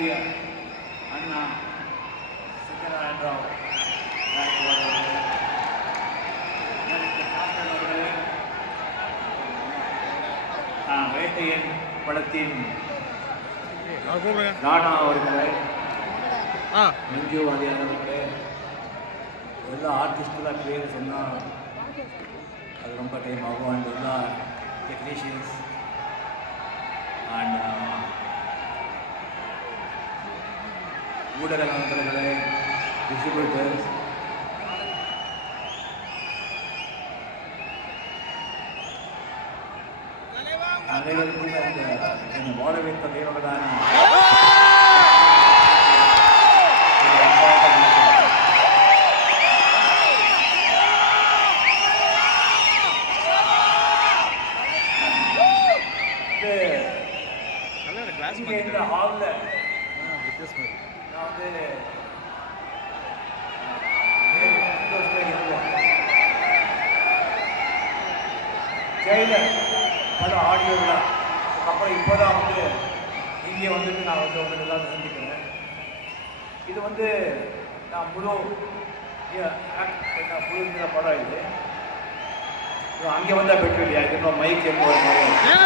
அன்புக்குரிய அண்ணா சத்யநாராயணராவ் அவர்களே, வேட்டையன் படத்தின் ராணா அவர்களே, மஞ்சு வாரியார் அவர்களே, எல்லா ஆர்டிஸ்டெலாம் பேர் சொன்னால் அது ரொம்ப டைம் ஆகும். அண்ட் எல்லா டெக்னீஷியன்ஸ் அண்ட் ஊடக நண்பர்களே, டிஸ்ட்ரிபியூட்டர்ஸ், அனைவருக்கும் என்னை வாழ வைத்த தேவகதான இந்த ஹாலில் நான் வந்து ஜெயிலர் பல ஆடியோ விழா அப்புறம் இப்போ தான் வந்து இங்கே வந்துட்டு நான் வந்து உங்களுக்கு எல்லாம் சந்திக்கிறேன். இது வந்து நான் முழு படம் இது அங்கே வந்தால் பெற்று இல்லையா, இது மைக் எங்கே ஒரு மாதிரி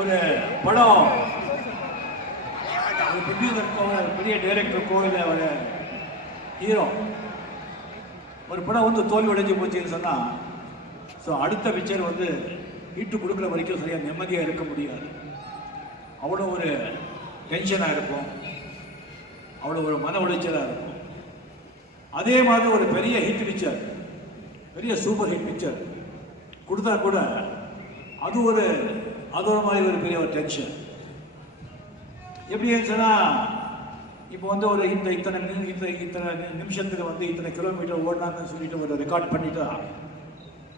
ஒரு படம் ஒரு ப்ரொடியூசருக்கோ பெரிய டைரக்டருக்கோ இல்லை ஒரு ஹீரோ ஒரு படம் வந்து தோல்வி அடைஞ்சு போச்சுன்னு சொன்னால் ஸோ அடுத்த பிக்சர் வந்து வீட்டு கொடுக்குற வரைக்கும் சரியாக நிம்மதியாக இருக்க முடியாது. அவ்வளோ ஒரு டென்ஷனாக இருக்கும், அவ்வளோ ஒரு மன உளைச்சலாக இருக்கும். அதே மாதிரி ஒரு பெரிய ஹிட் பிக்சர், பெரிய சூப்பர் ஹிட் பிக்சர் கொடுத்தா கூட அது ஒரு மாதிரி ஒரு பெரிய ஒரு டென்ஷன். எப்படின்னு சொன்னால் இப்போ வந்து ஒரு இத்தனை நிமிஷத்துக்கு வந்து இத்தனை கிலோமீட்டர் ஓடினாங்கன்னு சொல்லிட்டு ஒரு ரெக்கார்ட் பண்ணிட்டா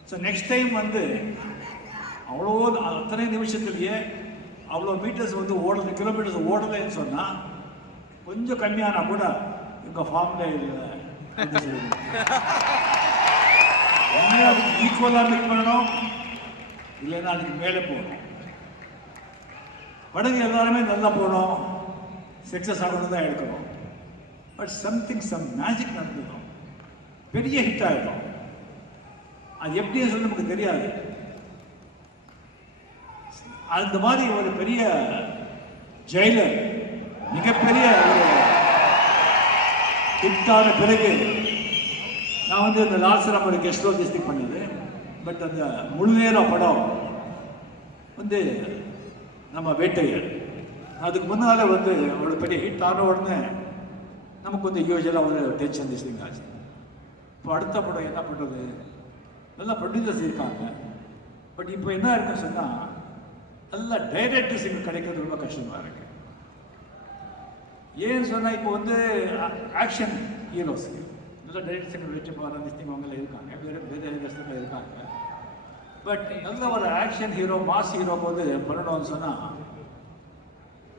ஸோ நெக்ஸ்ட் டைம் வந்து அவ்வளோ அத்தனை நிமிஷத்துலேயே அவ்வளோ மீட்டர்ஸ் வந்து ஓடலை, கிலோமீட்டர்ஸ் ஓடலைன்னு சொன்னால் கொஞ்சம் கம்மியானா கூட எங்கள் ஃபார்மில் இல்லை அதுக்கு ஈக்குவலாக மிக் பண்ணணும், இல்லைன்னா அதுக்கு மேலே போகணும். படகு எல்லாருமே நல்லா போகணும், சக்ஸஸ் ஆகணும் தான் எடுக்கணும். பட் சம் மேஜிக் நடந்துடும், பெரிய ஹிட் ஆகிடும். அது எப்படின்னு சொல்லி நமக்கு தெரியாது. அந்த மாதிரி ஒரு பெரிய ஜெயிலர் மிகப்பெரிய ஒரு ஹிட்டான பிறகு நான் வந்து இந்த லால்சராமோட கெஸ்ட் ரோல் டிஸ்ட்ரிக் பண்ணது. பட் அந்த முழுநேர படம் வந்து நம்ம வேட்டையர். அதுக்கு முன்னால் வந்து அவ்வளோ பெரிய ஹிட் ஆன உடனே நமக்கு வந்து யூஸ்வலாக ஒரு டென்ஷன் டிஸ்டிங் ஆச்சு. இப்போ அடுத்த படம் என்ன பண்ணுறது, நல்லா ப்ரொடியூசர்ஸ் இருக்காங்க. பட் இப்போ என்ன இருக்குன்னு சொன்னால் நல்லா டைரக்டர்ஸ் இங்கே கிடைக்கிறது ரொம்ப கஷ்டமாக இருக்குது. ஏன்னு சொன்னால் இப்போ வந்து ஆக்ஷன் ஹீரோஸ் நல்ல டைரக்டர்ஸ் வெற்றி பாரா டிஸ்டிங் அவங்கள இருக்காங்க, வேறு ரசத்தில் இருக்காங்க. பட் நல்ல ஒரு ஆக்ஷன் ஹீரோ மாஸ் ஹீரோ போது பண்ணணும்னு சொன்னால்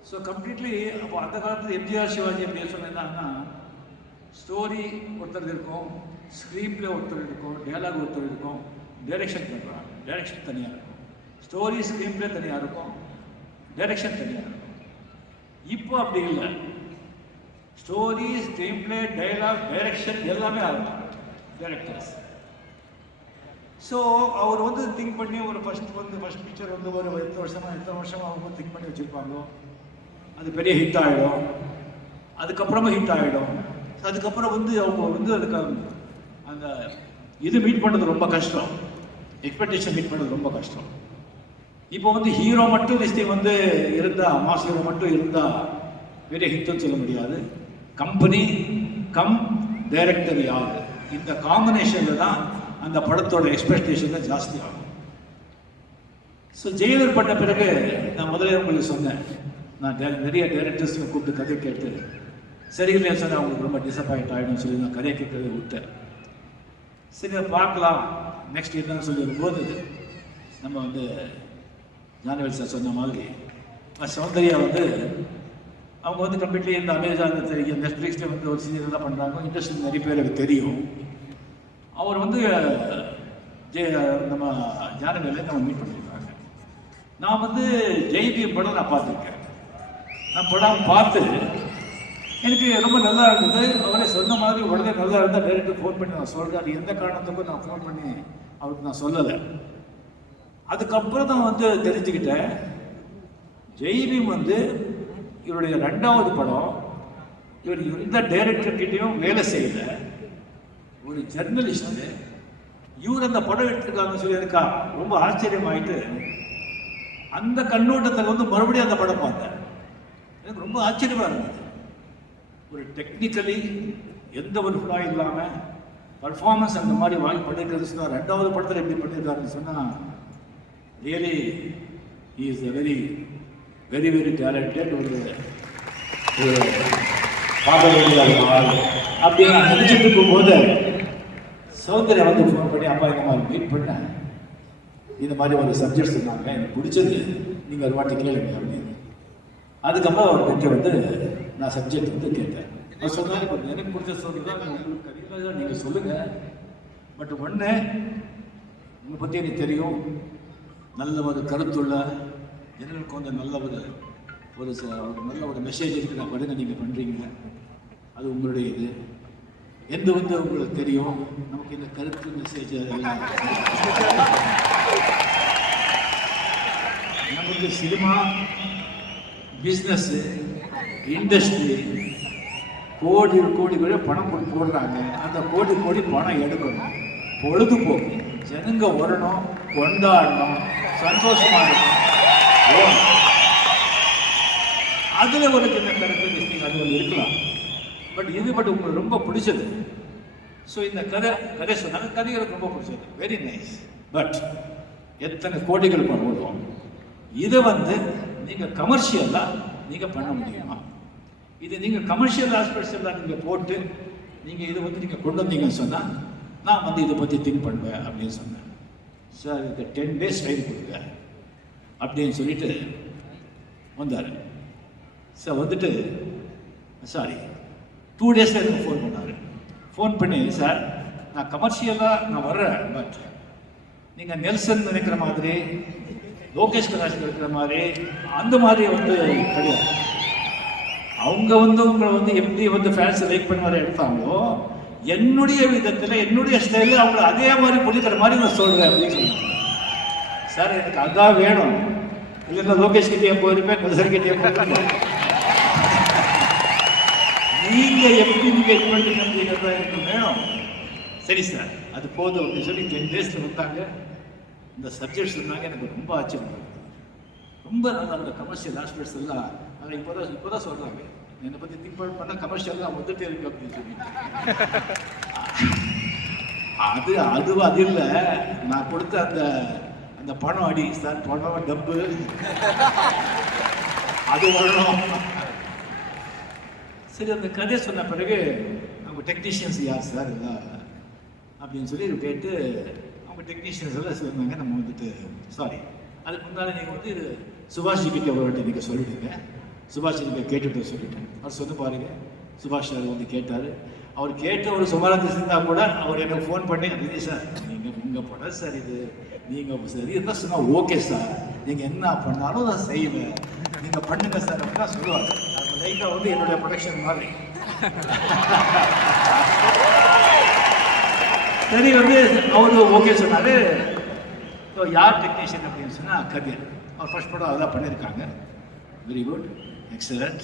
ஸோ கம்ப்ளீட்லி அப்போ அந்த காலத்தில் எம்ஜிஆர் சிவாஜி அப்படின்னு சொன்னீங்கன்னா ஸ்டோரி ஒருத்தர் இருக்கும், ஸ்க்ரீன் பிளே ஒருத்தர் இருக்கும், டயலாக் ஒருத்தர் இருக்கும், டைரெக்ஷன் பண்ணுறாங்க. டைரெக்ஷன் தனியாக இருக்கும், ஸ்டோரி ஸ்க்ரீன் பிளே தனியாக இருக்கும், டைரெக்ஷன் தனியாக இருக்கும். இப்போ அப்படி இல்லை, story screenplay dialogue direction எல்லாமே ஆகும் டைரக்டர்ஸ். ஸோ அவர் வந்து திங்க் பண்ணி ஒரு ஃபஸ்ட் பிக்சர் வந்து ஒரு எத்தனை வருஷமாக அவங்க திங்க் பண்ணி வச்சுருப்பாங்களோ அது பெரிய ஹிட் ஆகிடும். அதுக்கப்புறமா ஹிட் ஆகிடும். அதுக்கப்புறம் வந்து அவங்க வந்து அதுக்கு அந்த இது மீட் பண்ணுறது ரொம்ப கஷ்டம், எக்ஸ்பெக்டேஷன் மீட் பண்ணுறது ரொம்ப கஷ்டம். இப்போ வந்து ஹீரோ மட்டும் லிஸ்டிங் வந்து இருந்தால், மாஸ் ஹீரோ மட்டும் இருந்தால் பெரிய ஹிட்னு சொல்ல முடியாது. கம்பெனி கம் டைரக்டர் யார், இந்த காம்பினேஷனில் தான் அந்த படத்தோட எக்ஸ்பெக்டேஷன் தான் ஜாஸ்தி ஆகும். ஸோ ஜெயிலர் பண்ண பிறகு நான் முதல்ல உங்களுக்கு சொன்னேன், நான் நிறைய டைரக்டர்ஸையும் கூப்பிட்டு கதை கேட்டு சரியில்லைன்னு சொன்னால் அவங்களுக்கு ரொம்ப டிசப்பாயிண்ட் ஆகிடும்னு சொல்லி நான் கதையை கேட்கறதை விட்டேன். சரி பார்க்கலாம் நெக்ஸ்ட் என்னன்னு சொல்லி வரும்போது நம்ம வந்து ஞானவேல் சார் சொன்ன மாதிரி சௌந்தர்யா வந்து அவங்க வந்து கம்ப்ளீட்லி இந்த அமேசான் தெரியும், நெட்ஃப்ளிக்ஸில் வந்து ஒரு சீரியல் தான் பண்ணுறாங்க, இண்டஸ்ட்ரி நிறைய பேருக்கு தெரியும். அவர் வந்து நம்ம ஞானவேலை நம்ம மீட் பண்ணியிருக்காங்க. நான் வந்து ஜெய்பீம் படம் நான் பார்த்துருக்கேன். நான் படம் பார்த்து எனக்கு ரொம்ப நல்லா இருந்தது. அவரே சொன்ன மாதிரி உடனே நல்லா இருந்தால் டைரக்டர் ஃபோன் பண்ணி நான் சொல்கிறேன். அது எந்த காரணத்துக்கும் நான் ஃபோன் பண்ணி அவருக்கு நான் சொல்லலை. அதுக்கப்புறம் தான் வந்து தெரிஞ்சுக்கிட்டேன், ஜெய்பீம் வந்து இவருடைய 2வது படம். இவர் எந்த டைரக்டர்கிட்டையும் வேலை செய்யல, ஒரு ஜெர்னலிஸ்ட். இவர் அந்த படம் எடுத்துருக்காங்கன்னு சொல்லி இருக்கா ரொம்ப ஆச்சரியமாயிட்டு அந்த கண்ணோட்டத்தில் வந்து மறுபடியும் அந்த படம் பார்த்தேன். எனக்கு ரொம்ப ஆச்சரியமா இருந்தது. ஒரு டெக்னிக்கலி எந்த ஒரு ஃப்ளா இல்லாமல் பர்ஃபார்மன்ஸ் அந்த மாதிரி வாங்கி பண்ணியிருக்கிறது சொன்னால் 2வது படத்தில் எப்படி பண்ணியிருக்காருன்னு சொன்னால் really he is a very very very talented. ஒரு அப்படி நான் நினச்சிட்டு இருக்கும்போது சௌந்தர்யா வந்து ஃபோன் பண்ணி அப்பா இந்த மாதிரி மீட் பண்ணேன், இந்த மாதிரி ஒரு சப்ஜெக்ட் சொன்னாங்க, எனக்கு பிடிச்சது, நீங்கள் ஒரு வாட்டி கேளுங்க அப்படின்னு. அதுக்கப்புறம் அவர்கிட்ட வந்து நான் சப்ஜெக்ட் வந்து கேட்டேன். அவர் சொன்னாங்க, எனக்கு பிடிச்ச ஸ்டோரி தான் உங்களுக்கு கதையில் நீங்கள் சொல்லுங்கள், பட் ஒன்று உங்களை பற்றி எனக்கு தெரியும், நல்ல ஒரு கருத்துள்ள ஜனங்களுக்கு வந்து நல்ல ஒரு நல்ல ஒரு மெசேஜ் இருக்கிற படுங்க நீங்கள் பண்ணுறீங்க, அது உங்களுடைய இது. எந்த வந்து உங்களுக்கு தெரியும், நமக்கு இந்த கருத்து மெசேஜ் எல்லாம் நமக்கு சினிமா பிஸ்னஸ்ஸு இண்டஸ்ட்ரி கோடி கோடி கூட பணம் போடுறாங்க. அந்த கோடி பணம் எடுக்கணும், பொழுதுபோக்கு ஜனங்க வரணும், கொண்டாடணும், சந்தோஷமாக இருக்கணும். அதில் ஒரு சின்ன கருத்து அது ஒன்று இருக்கலாம். பட் உங்களுக்கு ரொம்ப பிடிச்சது. ஸோ இந்த கதை சொன்னாங்க, கதை எனக்கு ரொம்ப பிடிச்சது, வெரி நைஸ். பட் எத்தனை கோடிகள் போடுவோம், இதை வந்து நீங்கள் கமர்ஷியலாக நீங்கள் பண்ண முடியுமா? இது நீங்கள் கமர்ஷியல் ஆஸ்பெக்ட்ஸ் எல்லாம் நீங்கள் போட்டு நீங்கள் இதை வந்து நீங்கள் கொண்டு வந்தீங்கன்னு சொன்னால் நான் வந்து இதை பற்றி திங்க் பண்ணுவேன் அப்படின்னு சொன்னேன். சார் இதுக்கு 10 days டைம் கொடுங்க அப்படின்னு சொல்லிட்டு வந்தார். சார் வந்துட்டு சாரி 2 days எனக்கு ஃபோன் பண்ணார். ஃபோன் பண்ணி, சார் நான் கமர்ஷியலாக நான் வர்றேன், பட் நீங்கள் நெல்சன் நினைக்கிற மாதிரி லோகேஷ் கராஜ் இருக்கிற மாதிரி அந்த மாதிரி வந்து கிடையாது. அவங்க வந்து உங்களை வந்து எப்படி வந்து ஃபேன்ஸை லைக் பண்ண மாதிரி எடுத்தாங்களோ என்னுடைய விதத்தில் என்னுடைய ஸ்டைலில் அவங்களை அதே மாதிரி பிடிக்கிற மாதிரி நான் சொல்கிறேன் அப்படின்னு சொன்னாங்க. சார் எனக்கு அதான் வேணும், இல்லைன்னா லோகேஷ் கிட்டே போயிருப்பேன், நெல்சன் கிட்டே போயிருப்பேன். நீங்கள் எப்படி நீங்கள் இது பண்ணிக்கிறதா எனக்கு வேணும். சரி சார் அது போதும் அப்படின்னு சொல்லி 10 days வந்தாங்க. இந்த சப்ஜெக்ட் சொன்னாங்க, எனக்கு ரொம்ப ஆச்சரியம், ரொம்ப நல்லா அந்த கமர்ஷியல் ஆஸ்பெக்ட்ஸ் எல்லாம் அதை இப்போதான் சொல்கிறாங்க. என்னை பற்றி திங்க் பண்ணால் கமர்ஷியலாக வந்துட்டே இருக்கு அப்படின்னு சொல்லி. அது இல்லை, நான் கொடுத்த அந்த பணம் அடி சார், பணம் டப்பு அது வரணும். சரி அந்த கதையை சொன்ன பிறகு அவங்க டெக்னீஷியன்ஸ் யார் சார் எல்லாம் அப்படின்னு சொல்லி கேட்டு அவங்க டெக்னீஷியன்ஸ் எல்லாம் சொன்னாங்க. நம்ம வந்துட்டு சாரி அதுக்கு முன்னாடி நீங்கள் வந்து சுபாஷ் கிட்ட ஒரு வாட்டி நீங்கள் சொல்லிவிடுங்க, சுபாஷ் நீங்கள் கேட்டுட்டு சொல்லிட்டேன். அவர் சொன்ன பாருங்க, சுபாஷ் சார் வந்து கேட்டார். அவர் கேட்ட ஒரு சுமாராக இருந்தால் கூட அவர் எனக்கு ஃபோன் பண்ணி, இல்லை சார் நீங்கள் உங்கள் படம் சார் இது, நீங்கள் சரி இருந்தால் சொன்னால் ஓகே சார், நீங்கள் என்ன பண்ணாலும் நான் செய்வேன், நீங்கள் பண்ணுங்க சார் அப்படின்னா சொல்லுவாங்க. அந்த லைட்டாக வந்து என்னுடைய ப்ரொடக்ஷன் மாதிரி. சரி வந்து அவரு ஓகே சொன்னார். ஸோ யார் டெக்னீஷியன் அப்படின்னு சொன்னால் கபீர். அவர் ஃபர்ஸ்ட் படம் அதெல்லாம் பண்ணியிருக்காங்க. Very good, excellent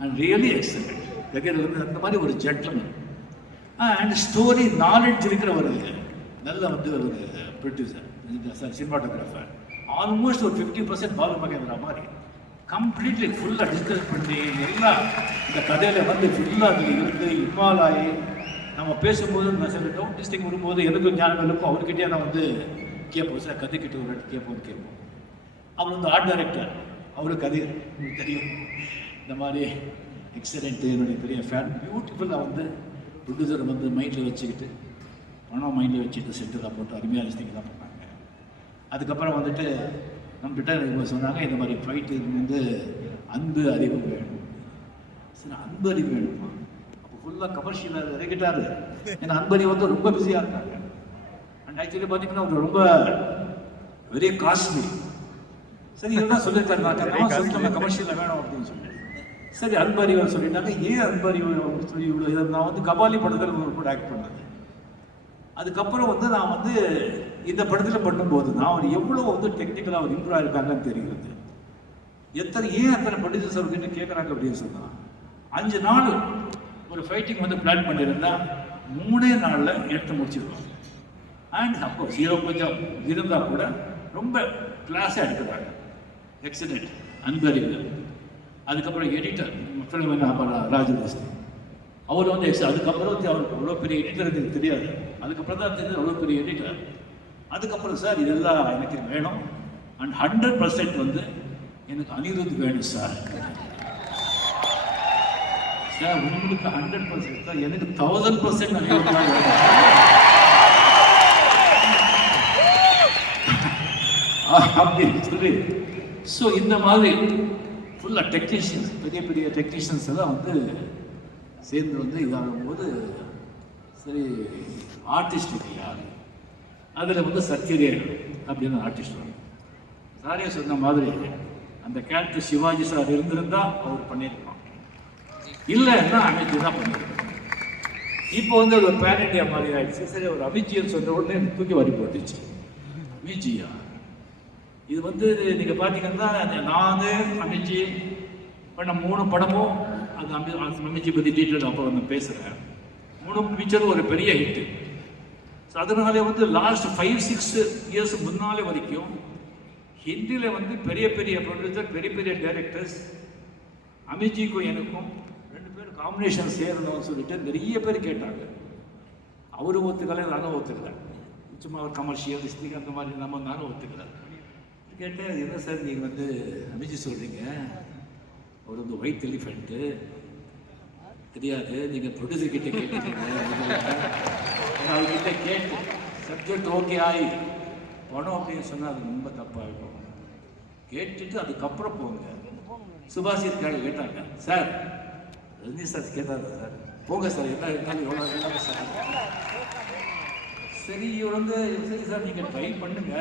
and really excellent. Kabir வந்து அந்த மாதிரி ஒரு ஜென்டில்மேன் அண்ட் ஸ்டோரி நாலேஜ் இருக்கிற ஒரு நல்ல வந்து ஒரு ப்ரொடியூசர், சினிமாட்டோகிராஃபர். ஆல்மோஸ்ட் ஒரு 50% பாலு மகேந்திரா மாதிரி கம்ப்ளீட்லி ஃபுல்லாக டிஸ்கஸ் பண்ணி எல்லாம் இந்த கதையில் வந்து ஃபுல்லாக அதில் இருந்து இன்வால்வ் ஆகி நம்ம பேசும்போது நான் சில டவுட் டிஸ்டிங் வரும்போது எனக்கும் ஞானம் இருக்கும், அவர்கிட்டயே நான் வந்து கேட்போம் சார், கதைக்கிட்ட ஒரு இடத்து கேட்போம். அவர் வந்து ஆர்ட் டைரக்டர், அவருக்கு கதை உங்களுக்கு தெரியும். இந்த மாதிரி எக்ஸலண்ட்டு, என்னுடைய பெரிய ஃபேன், பியூட்டிஃபுல்லாக வந்து ப்ரொடியூசரை வந்து மைண்டில் வச்சுக்கிட்டு பணம் மைண்டில் வச்சுட்டு சென்டரில் போட்டு அருமையாக லிஸ்டிங் தான் பண்ணாங்க. அதுக்கப்புறம் வந்துட்டு நம்மகிட்ட இவங்க சொன்னாங்க இந்த மாதிரி ஃபைட்டு வந்து அன்பு அறிவு வேணும். சரி, அன்பு அறிவு வேணுமா? அப்போ ஃபுல்லாக கமர்ஷியலாக இறக்கிட்டாரு. ஏன்னா அன்பு அறிவு வந்து ரொம்ப பிஸியாக இருந்தாங்க. அண்ட் ஆக்சுவலி பார்த்தீங்கன்னா அவங்க ரொம்ப வெரி காஸ்ட்லி. சரி, இதெல்லாம் சொல்லியிருக்காரு. நான் கமர்ஷியலில் வேணும் அப்படின்னு சொல்லி சரி அன்பறிவு சொல்லிட்டாங்க. ஏன் அன்பறிவு சொல்லி இவ்வளோ இதை நான் வந்து கபாலி படத்தில் ஒரு கூட ஆக்ட் பண்ணேன். அதுக்கப்புறம் வந்து நான் வந்து இந்த படத்தில் பண்ணும்போது நான் அவர் எவ்வளோ வந்து டெக்னிக்கலாக அவர் இம்ப்ரூவ் ஆகிருக்காங்கன்னு தெரிகிறது. ஏன் அத்தனை ப்ரொடியூசர்ஸ் அவர்கிட்ட கேட்குறாங்க அப்படின்னு சொன்னால் 5 நாள் ஒரு ஃபைட்டிங் வந்து பிளான் பண்ணியிருந்தா 3 நாளில் எடுத்து முடிச்சிருவாங்க. அண்ட் அப்போ ஹீரோ கொஞ்சம் இருந்தால் கூட ரொம்ப கிளாஸாக எடுக்கிறாங்க. எக்ஸலண்ட் அன்பறிவு. அதுக்கப்புறம் எடிட்டர் ராஜதாஸ் அவர் வந்து அதுக்கப்புறம் வந்து அவருக்கு அவ்வளோ பெரிய எடிட்டர் எனக்கு தெரியாது. அதுக்கப்புறம் தான் தெரிஞ்சது அவ்வளோ பெரிய எடிட்டர். அதுக்கப்புறம் சார் இதெல்லாம் எனக்கு வேணும் அண்ட் 100% வந்து எனக்கு அனிருத் வேணும் சார். சார் உங்களுக்கு 100% தான், எனக்கு 1000% அனிருத் தான் வேணும் அப்படின்னு சொல்லி. ஸோ இந்த மாதிரி ஃபுல்லாக டெக்னீஷியன்ஸ், பெரிய பெரிய டெக்னீஷியன்ஸ் எல்லாம் வந்து சேர்ந்து வந்து இதாகும் போது சரி ஆர்டிஸ்ட் யார் அதில் வந்து சத்யரேன் அப்படின்னு ஆர்டிஸ்ட் வரும். சாரே சொன்ன மாதிரி அந்த கேரக்டர் சிவாஜி சார் இருந்திருந்தால் அவர் பண்ணியிருப்பான், இல்லைன்னா அமித்ஜி தான் பண்ணியிருப்பான். இப்போ வந்து அது ஒரு பேன் இண்டியா மாதிரி ஆயிடுச்சு. சரி ஒரு அமித்ஜின்னு சொன்ன உடனே தூக்கி வாரி போட்டுச்சு. அமித்ஜியா இது வந்து நீங்கள் பார்த்தீங்கன்னா நான் அமித்ஜி பண்ண 3 படமும் அது அமித்ஜி பற்றி டீட்டெயில் அப்போ வந்து பேசுகிறேன். 3 பிக்சரும் ஒரு பெரிய ஹிட்டு. ஸோ அதனாலே வந்து லாஸ்ட் 5-6 இயர்ஸ் முன்னாலே வரைக்கும் ஹிந்தியில் வந்து பெரிய பெரிய ப்ரொடியூசர், பெரிய பெரிய டைரக்டர்ஸ் அமித்ஜிக்கும் எனக்கும் 2 பேரும் காம்பினேஷன் சேரணும்னு சொல்லிட்டு நிறைய பேர் கேட்டாங்க. அவரும் ஒத்துக்கலை, நானும் ஒத்துக்கலை. சும்மா ஒரு கமர்ஷியல் லிஸ்டிங் அந்த மாதிரி நானும் ஒத்துக்கலை. கேட்டேன் என்ன சார் நீங்கள் வந்து அமித்ஜி சொல்கிறீங்க, அவர் வந்து ஒயிட் எலிஃபெண்ட்டு தெரியாது, நீங்கள் ப்ரொடியூசர் கிட்டே கேட்டுட்டீங்க. அவர்கிட்ட கேட்டு சப்ஜெக்ட் ஓகே ஆகி படம் அப்படின்னு சொன்னால் அது ரொம்ப தப்பாகிடும். கேட்டுட்டு அதுக்கப்புறம் போங்க. சுபாஷித்காக கேட்டாங்க, சார் ரஜினி சார் கேட்டாங்க, சார் போங்க சார் என்ன இருந்தாலும் எவ்வளோ இருந்தாலும் சார். சரி இவர் வந்து சரி சார் நீங்கள் ட்ரை பண்ணுங்க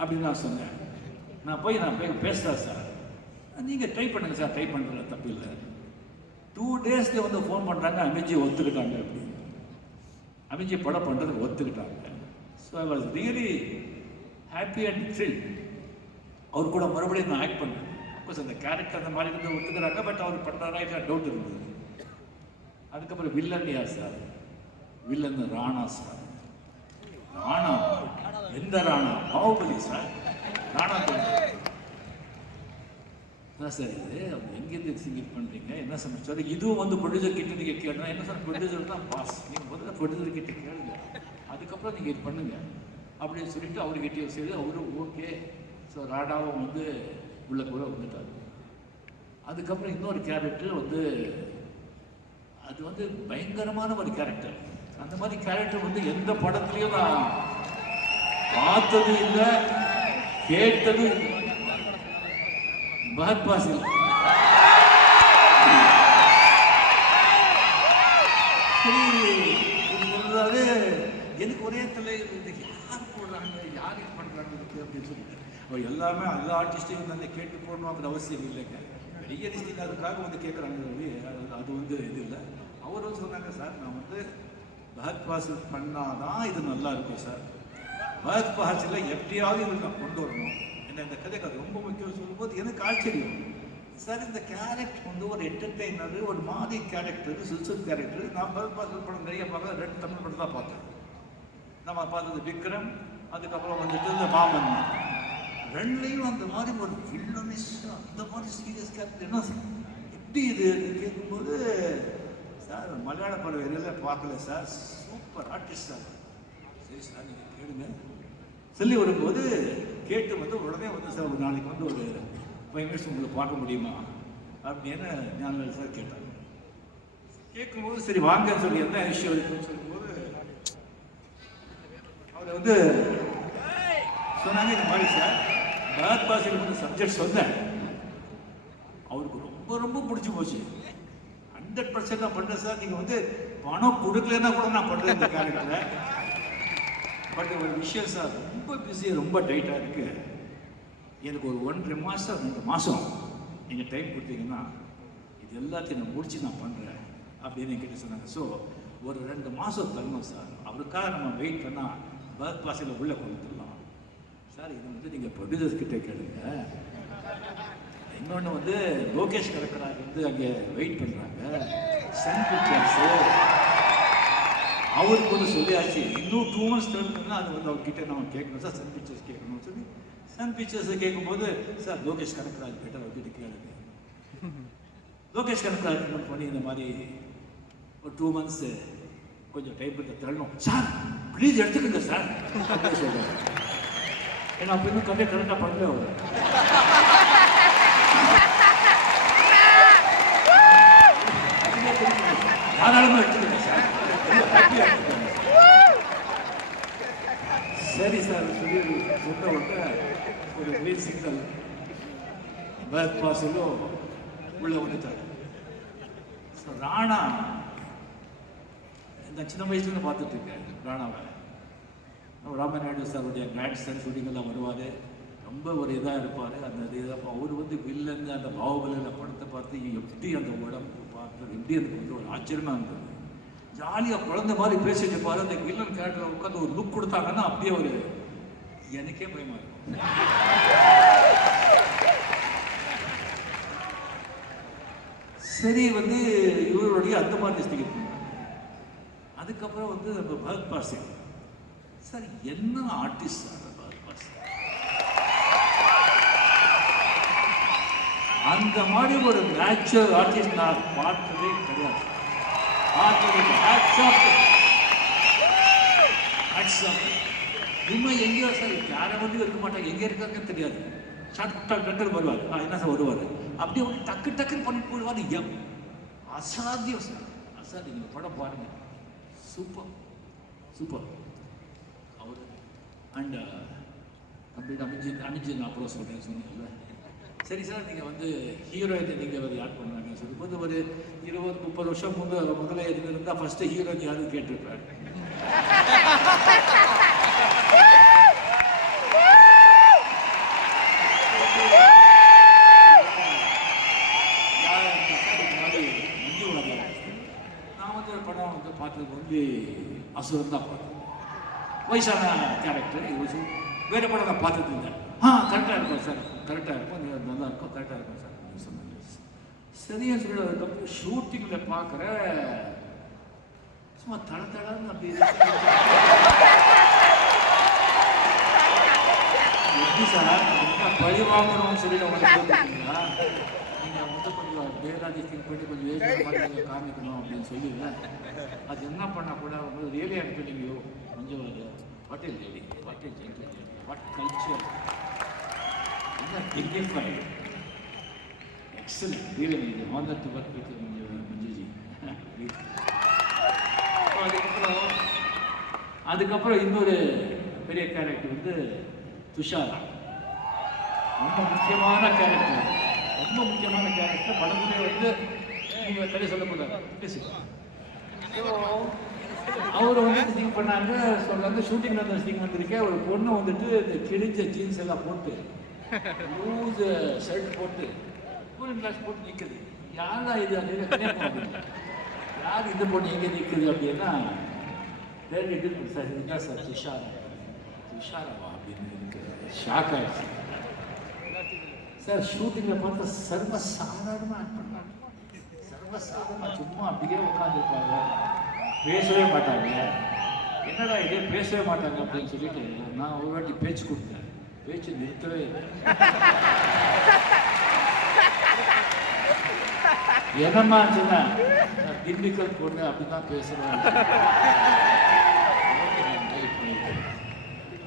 அப்படின்னு நான் சொன்னேன். நான் போய் பேசுகிறேன் சார், நீங்கள் ட்ரை பண்ணுங்க சார், ட்ரை பண்ணுறது தப்பு இல்லை. 2 டேஸ்ல வந்து ஃபோன் பண்ணுறாங்க, அமித்ஜி ஒத்துக்கிட்டாங்க அப்படின்னு. அமித்ஜி படம் பண்ணுறதுக்கு ஒத்துக்கிட்டாங்க. So I was really happy and thrill. அவர் கூட மறுபடியும் நான் ஆக்ட் பண்ணேன். அப்கோர்ஸ் அந்த கேரக்டர் அந்த மாதிரி வந்து ஒத்துக்கிறாங்க, பட் அவர் பண்ணுறாரா இல்லை டவுட் இருந்தது. அதுக்கப்புறம் வில்லன் யார் sir? Villain Rana sir. Rana எந்த ராணா? பாகுபலி சார். ராணா என்ன சார் இது எங்கேருந்து சிங்கிங் பண்ணுறீங்க, என்ன சமைச்சாரு? இதுவும் வந்து ப்ரொடியூசர் கிட்ட நீங்கள் கேட்டா என்ன சார், ப்ரொடியூசர் தான் பாஸ், நீங்கள் முதல்ல ப்ரொடியூசர் கிட்ட கேளுங்க, அதுக்கப்புறம் நீங்கள் இது பண்ணுங்க அப்படின்னு சொல்லிட்டு அவர்கிட்ட சரி அவரும் ஓகே. ஸோ ராணாவும் வந்து உள்ள கூட வந்துட்டார். அதுக்கப்புறம் இன்னொரு கேரக்டர் வந்து அது வந்து பயங்கரமான ஒரு கேரக்டர். அந்த மாதிரி கேரக்டர் வந்து எந்த படத்துலையும் நான் பார்த்ததும் இல்லை, கேட்டதும் இல்லை. பகத் பாசில் சரி எனக்கு ஒரே தலை யார் போடுறாங்க, யார் இது பண்ணுறாங்க அப்படின்னு சொல்லிட்டு அவர் எல்லாமே எல்லா ஆர்டிஸ்டையும் வந்து கேட்டு போடணுங்கிற அவசியம் இல்லைங்க. பெரிய டிஸ்டிங் அதுக்காக வந்து கேட்குறாங்க. அது வந்து இது இல்லை. அவரும் சொன்னாங்க, சார் நான் வந்து பகத் பாசில் பண்ணாதான் இது நல்லா இருக்கும் சார், பகத் பாசில் எப்படியாவது இது நான் கொண்டு வரணும், என்ன இந்த கதைக்கு அது ரொம்ப முக்கியம் சொல்லும்போது எனக்கு ஆச்சரியம். சார் இந்த கேரக்டர் வந்து ஒரு என்டர்டெய்னர், ஒரு மாதிரி கேரக்டர், சுல்சுல் கேரக்டர். நான் பகத் பாசில் படம் நிறைய பார்க்க 2 தமிழ் படம் தான் பார்த்தேன். நம்ம பார்த்தது விக்ரம், அதுக்கப்புறம் வந்துட்டு இந்த மாமன். 2லையும் அந்த மாதிரி ஒரு வில்லனிஷ் அந்த மாதிரி சீரியஸ் கேரக்டர் என்ன எப்படி இது கேட்கும்போது, சார் மலையாள படம் எல்லாம் பார்க்கல சார், சூப்பர் ஆர்டிஸ்ட் சார். சரி சார் நீங்கள் கேளுங்க சொல்லி வரும்போது கேட்டு வந்து உடனே வந்து சார் ஒரு நாளைக்கு வந்து ஒரு 5 மினிட்ஸ் உங்களை பார்க்க முடியுமா அப்படின்னு ஞானவேல் சார் கேட்டாங்க. கேட்கும்போது சரி வாங்கன்னு சொல்லி என்ன விஷயம் இருக்குன்னு சொல்லும்போது அவர் வந்து சொன்னாங்க இந்த மாதிரி சார் பரத் பாசில் வந்து சப்ஜெக்ட் சொன்னேன், அவருக்கு ரொம்ப ரொம்ப பிடிச்சி போச்சு. 100% நான் பண்ணுறேன் சார், நீங்கள் வந்து பணம் கொடுக்கலன்னா கூட நான் பண்ணுறேன் இந்த கேரக்டரை. பட் ஒரு விஷயம் சார், ரொம்ப பிஸி, ரொம்ப டைட்டாக இருக்குது, எனக்கு ஒரு 1.5 மாதம் 2 மாதம் நீங்கள் டைம் கொடுத்தீங்கன்னா இது எல்லாத்தையும் நான் முடிச்சு நான் பண்ணுறேன் அப்படின்னு என்கிட்ட சொன்னாங்க. ஸோ ஒரு 2 மாதம் தரணும் சார், அவருக்காக நம்ம வெயிட் பண்ணால் பரத் பாசில் உள்ளே கொண்டு வந்துடலாம் சார். இது வந்து நீங்கள் ப்ரொடியூசர்ஸ் கிட்டே கேளுங்க. இன்னொன்று வந்து லோகேஷ் கனகராஜ் வந்து அங்கே வெயிட் பண்ணுறாங்க, சன் பிக்சர்ஸு, அவருக்கு வந்து சொல்லியாச்சு இன்னும் 2 months தரணும்னா அது வந்து அவர்கிட்ட நம்ம கேட்கணும் சார், சன் பிக்சர்ஸ் கேட்கணும்னு சொல்லி சன் பிக்சர்ஸை கேட்கும்போது சார் லோகேஷ் கனகராஜ் கிட்ட அவர்கிட்ட கேளுங்க. லோகேஷ் கனகராஜ் பண்ணி இந்த மாதிரி ஒரு 2 months கொஞ்சம் டைம் கொடுத்து தரணும் சார், ப்ளீஸ் எடுத்துக்கோங்க சார் அப்படின்னு சொல்கிறார். ஏன்னா அப்போ இன்னும் கதையை கரெக்டாக பண்ணல அவர். தாராளமாக எடுத்துக்கோங்க சார், சரி சார் சொல்லி சொன்ன உடனே ஒரு கிரீன் சிக்னல் பரத் பாசிலும் உள்ளே வந்துட்டார். ஸோ ராணா நான் சின்ன வயசுலேருந்து பார்த்துட்டு இருக்கேன் ராணாவை. ராமநாயுடு சாருடைய கிராண்ட் சன் ஷூட்டிங்கெல்லாம் வருவார், ரொம்ப ஒரு இதாக இருப்பார். அந்த இதாக அவர் வந்து வில்லன் அந்த பாகுபலியில் படத்தை பார்த்து எப்படி அந்த உடம்பு பார்த்து எப்படி எனக்கு வந்து ஒரு ஆச்சரியமாக இருந்தது. ஜாலியாக குழந்தை மாதிரி பேசிட்டு இருப்பார். அந்த வில்லன் கேரக்டரில் உட்காந்து ஒரு லுக் கொடுத்தாங்கன்னா அப்படியே ஒரு எனக்கே பயமாக இருக்கும். சரி வந்து இவருடைய அந்த மாதிரி ஸ்டிக். அதுக்கப்புறம் வந்து நம்ம பரத் பாசில் சார், என்ன ஆர்டிஸ்ட் சார் பரத் பாசில், அந்த மாதிரி ஒரு நேச்சுரல் ஆர்டிஸ்ட் நான் பார்த்ததே கிடையாது. உண்மை எங்கேயோ சார் யாரை வந்து இருக்க மாட்டாங்க, எங்கே இருக்காங்கன்னு தெரியாது. ஷார்ட் டக்குன்னு வருவார், என்ன சார் வருவார், அப்படியே வந்து டக்கு டக்குன்னு பண்ணிட்டு போடுவார். அசாத்தியம் சார், அசாத்தியம். நீங்கள் படம் பாருங்கள், சூப்பர் சூப்பர். அவர் அண்ட் கம்ப்ளீட் அமிஜின் அப்புறம் சொல்கிறேன் சொன்னீங்கல்ல. சரி சார், நீங்கள் வந்து ஹீரோயினை நீங்கள் வந்து யார் பண்ணுறாங்க சொல்லும்போது ஒரு 20-30 வருஷம் முதல்ல இருந்தால் ஃபஸ்ட்டு ஹீரோயின் யாரும் கேட்டிருப்பாரு. நான் வந்து ஒரு படம் வந்து பார்த்தது வந்து அசுரன் தான் பார்த்தேன், வயசான கேரக்டர். இது வேறு படம் நான் பார்த்தது இல்லை. கரெக்டாக இருக்கும் சார், கரெக்டாக இருக்கும், நல்லா இருக்கும், கரெக்டாக இருக்கும் சார் அப்படின்னு சொன்னாங்க. சரியா சொல்லி அதுக்கப்புறம் ஷூட்டிங்கில் பார்க்குற சும்மா தடன்னு அப்படி எப்படி சார் பழி வாங்கணும்னு சொல்லிட்டு உங்களுக்கு போட்டுருக்கீங்களா? நீங்கள் வந்து கொஞ்சம் பேராதி திங்க் பண்ணி கொஞ்சம் ஏஜ் மாதிரி காமிக்கணும் அப்படின்னு சொல்லிடுங்க. அது என்ன பண்ணால் கூட வந்து ரியலி அனுப்பிட்டீங்கயோ கொஞ்சம் what is lady, what is gentle, what culture, என்ன dignified, excellent, really honour to work with Manjuji. அதுக்கப்புறம் இன்னொரு பெரிய கேரக்டர் வந்து துஷாரா, ரொம்ப முக்கியமான கேரக்டர், ரொம்ப முக்கியமான கேரக்டர். படத்துலேயே வந்து நீங்கள் தடை சொல்லக்கூடாது பேசுங்க. அவர் வந்து ஸ்டிங் பண்ணாங்க, சொல்கிறாங்க ஷூட்டிங்கில் வந்து ஸ்டிங் வந்திருக்கேன். ஒரு பொண்ணு வந்துட்டு இந்த கிழிஞ்ச ஜீன்ஸ் எல்லாம் போட்டு லூஸ் ஷர்ட் போட்டு கூலிங் கிளாஸ் போட்டு நிற்குது. யாரா இது அப்படின்னு, யார் இந்த பொண்ணு எங்கே நிற்குது அப்படின்னா வேறு இது சார், இதுதான் சார் துஷாரா. துஷாராவா அப்படின்னு எனக்கு ஷாக் ஆகிடுச்சு சார். ஷூட்டிங்கில் பார்த்தா சர்வசாதாரணமாக ஆக்ட் பண்ணாங்க, சர்வசாதாரணமாக சும்மா அப்படியே உட்காந்துருப்பாங்க, பேசவே மாட்டாங்க. என்னடா இதே பேசவே மாட்டாங்க அப்படின்னு சொல்லிட்டு நான் ஒரு வாட்டி பேச்சு கொடுத்தேன், பேச்சு நிறுத்தவே இல்லை. என்னம்மா சொன்னா நான் திண்டுக்கல் பொண்ணு அப்படிதான் பேசுறேன்.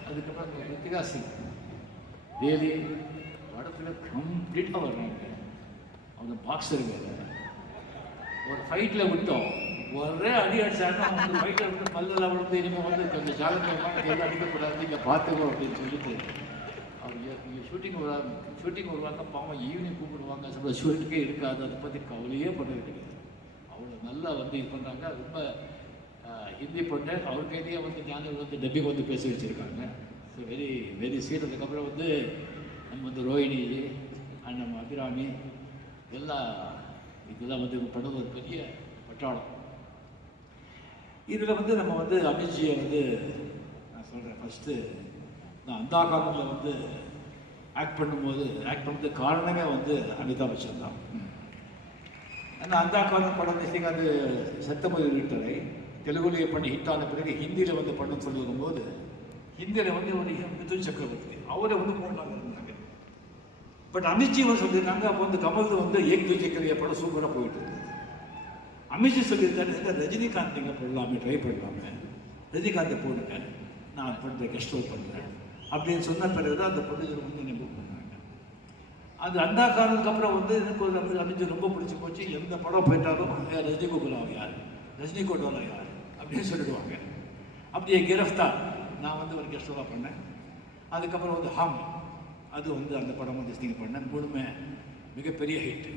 அதுக்கப்புறம் ரித்திகா சிங் டெய்லி படத்தில் கம்ப்ளீட்டாக வர்றாங்க. அவங்க பாக்ஸர் வேறு, ஒரு ஃபைட்டில் விட்டோம், ஒரே அடி அடிச்சாங்க. அவங்க ஃபைட்டில் விட்டு பல்லெல்லாம் விழுந்து இனிமேல் வந்து கொஞ்சம் ஜாகிரதையாக எல்லாம் அடிக்கக்கூடாது, நீங்கள் பார்த்துக்கோ அப்படின்னு சொல்லிட்டு அவர் ஷூட்டிங் வருவாங்க. பாவம் ஈவினிங் கூப்பிடுவாங்க, சில ஷூட்டிங்கே இருக்காது, அதை பற்றி கவலையே பண்ணது கிடையாது. அவ்வளோ நல்லா வந்து இது பண்ணுறாங்க. ரொம்ப ஹிந்தி பொண்ணு, அவர் கையிலேயே வந்து ஞானம் வந்து டப்பிங் வந்து பேச வச்சுருக்காங்க. So very very sweet. அதுக்கப்புறம் வந்து நம்ம வந்து ரோஹிணி அண்ட் நம்ம அபிராமி எல்லாம் இதெல்லாம் வந்து பண்ணது ஒரு பெரிய பட்டாளம். இதில் வந்து நம்ம வந்து அமித்ஜியை வந்து நான் சொல்கிறேன், ஃபஸ்ட்டு நான் அந்த காலத்தில் வந்து ஆக்ட் பண்ணது காரணமே வந்து அமிதாப் பச்சன் தான். ஏன்னா அந்த காலம் படம் நிச்சயம் அது சத்தமொழி வீட்டரை தெலுங்குலேயே பண்ணி ஹிட் ஆன பிறகு ஹிந்தியில் வந்து பண்ண சொல்லி வரும்போது ஹிந்தியில் வந்து ஒரு மிதுன் சக்கரவர்த்தி அவரை வந்து போடலாங்க இருந்தாங்க. பட் அமித்ஜி வந்து சொல்லியிருந்தாங்க, அப்போ வந்து கமல் வந்து ஏக் தூஜே கரியா படம் சூப்பராக போயிட்டு இருந்தது. அமித்ஜி சொல்லியிருக்காரு, ரஜினிகாந்த் நீங்கள் போடலாமே, ட்ரை பண்ணலாமே, ரஜினிகாந்தை போடுங்க, நான் பண்ணுறேன், கெஸ்ட் ரோல் பண்ணுறேன் அப்படின்னு சொன்ன பிறகு தான் அந்த ப்ரொடியூசர் வந்து என்ன புக் பண்ணாங்க. அது அந்த காலத்துக்கு அப்புறம் வந்து எனக்கு ஒரு அமித்ஜி ரொம்ப பிடிச்சி போச்சு. எந்த படம் போயிட்டாலும் ரஜினி கோகுலாவை யார், ரஜினி கோட்டாலா யார் அப்படின்னு சொல்லிடுவாங்க. அப்படியே கிரஃப்தார் நான் வந்து ஒரு கெஸ்ட் ரோலாக பண்ணேன். அதுக்கப்புறம் வந்து ஹம், அது வந்து அந்த படம் வந்து நீங்கள் பண்ணேன், மூணுமே மிகப்பெரிய ஹிட்.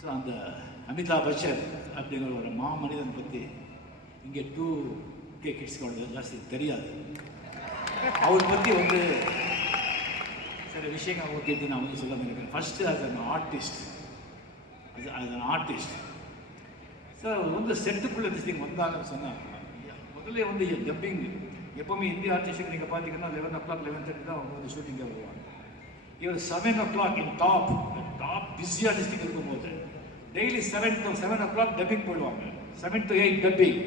ஸோ அந்த அமிதாப் பச்சன் அப்படிங்கிற ஒரு மாமனிதன் பற்றி இங்கே 2K கிட்ஸ்க்கு ஜாஸ்தி தெரியாது. அவர் பற்றி வந்து சில விஷயங்கள் அவங்க கேட்டு நான் வந்து சொல்ல இருக்கேன். ஃபஸ்ட்டு அது அந்த ஆர்டிஸ்ட், அது ஆர்டிஸ்ட். ஸோ வந்து செட்டுக்குள்ளே திஸ்டிங் வந்தாங்கன்னு சொன்னாங்க. முதல்ல வந்து டப்பிங் எப்போவுமே இந்திய ஆர்டிஸ்ட்டுக்கு நீங்கள் பார்த்தீங்கன்னா 11 o'clock 11:30 தான் அவங்க வந்து ஷூட்டிங்கே வருவாங்க. இவர் 7 o'clock in top busy artistic இருக்கும்போது டெய்லி 7 o'clock டப்பிங் போயிடுவாங்க. 7 to 8 டப்பிங்,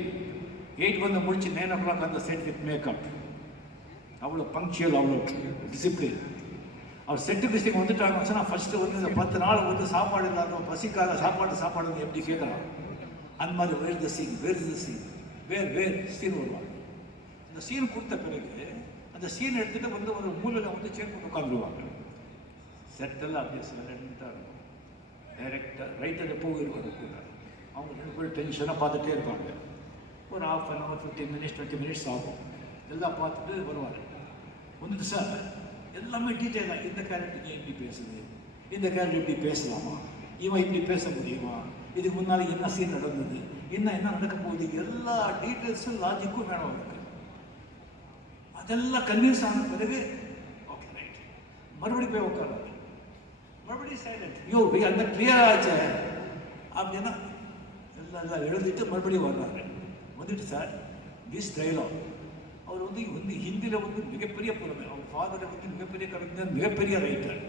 8 வந்து முடிச்சு 9 o'clock அந்த செட் வித் மேக்கப். அவ்வளோ பங்க்சுவல், அவ்வளோ டிசிப்ளின். அவர் செட்டு டிஸ்டிங் வந்துட்டாங்க சொன்னால் ஃபஸ்ட்டு வந்து இந்த 10 நாள் வந்து சாப்பாடு இல்லாத பசிக்காக சாப்பாடு எப்படி கேட்கலாம், அந்த மாதிரி வேர் த சீன் வேர் சீன் வருவாங்க. அந்த சீன் கொடுத்த பிறகு அந்த சீன் எடுத்துகிட்டு வந்து ஒரு மூலையில் வந்து சேர் பண்ணி உட்காந்துருவாங்க. செட்டெல்லாம் அப்படியே சைலண்ட்டாக இருக்கும். டைரக்டாக ரைட்டர் எப்போ இருக்கக்கூடாது. அவங்க 2 பேரும் டென்ஷனாக பார்த்துட்டே இருப்பாங்க. ஒரு 1/2 hour 15 minutes 20 minutes ஆகும். எல்லாம் பார்த்துட்டு வருவார். வந்துட்டு சார் எல்லாமே டீட்டெயிலாக இந்த கேரக்டருக்கு எப்படி பேசுது, இந்த கேரக்டர் எப்படி பேசலாமா, இவன் இப்படி பேச முடியுமா, இதுக்கு முன்னால் என்ன சீன் நடந்தது, என்ன நடக்க போகுது, எல்லா டீட்டெயில்ஸும் லாஜிக்கும் வேணும் அவருக்கு. அதெல்லாம் கன்வின்ஸ் ஆன பிறகு ஓகே ரைட், மறுபடியும் போய் உட்காராரு, மறுபடியும் சைலண்ட். ஐயோ அந்த கிளியர் ஆச்சு அப்படின்னா எல்லாம் எழுதிட்டு மறுபடியும் வர்றாரு. வந்துட்டு சார் திஸ் டைலாக் அவர் வந்து ஹிந்தியில் வந்து மிகப்பெரிய புலமை. அவர் ஃபாதரை வந்து மிகப்பெரிய கவிஞர், மிகப்பெரிய ரைட்டர்.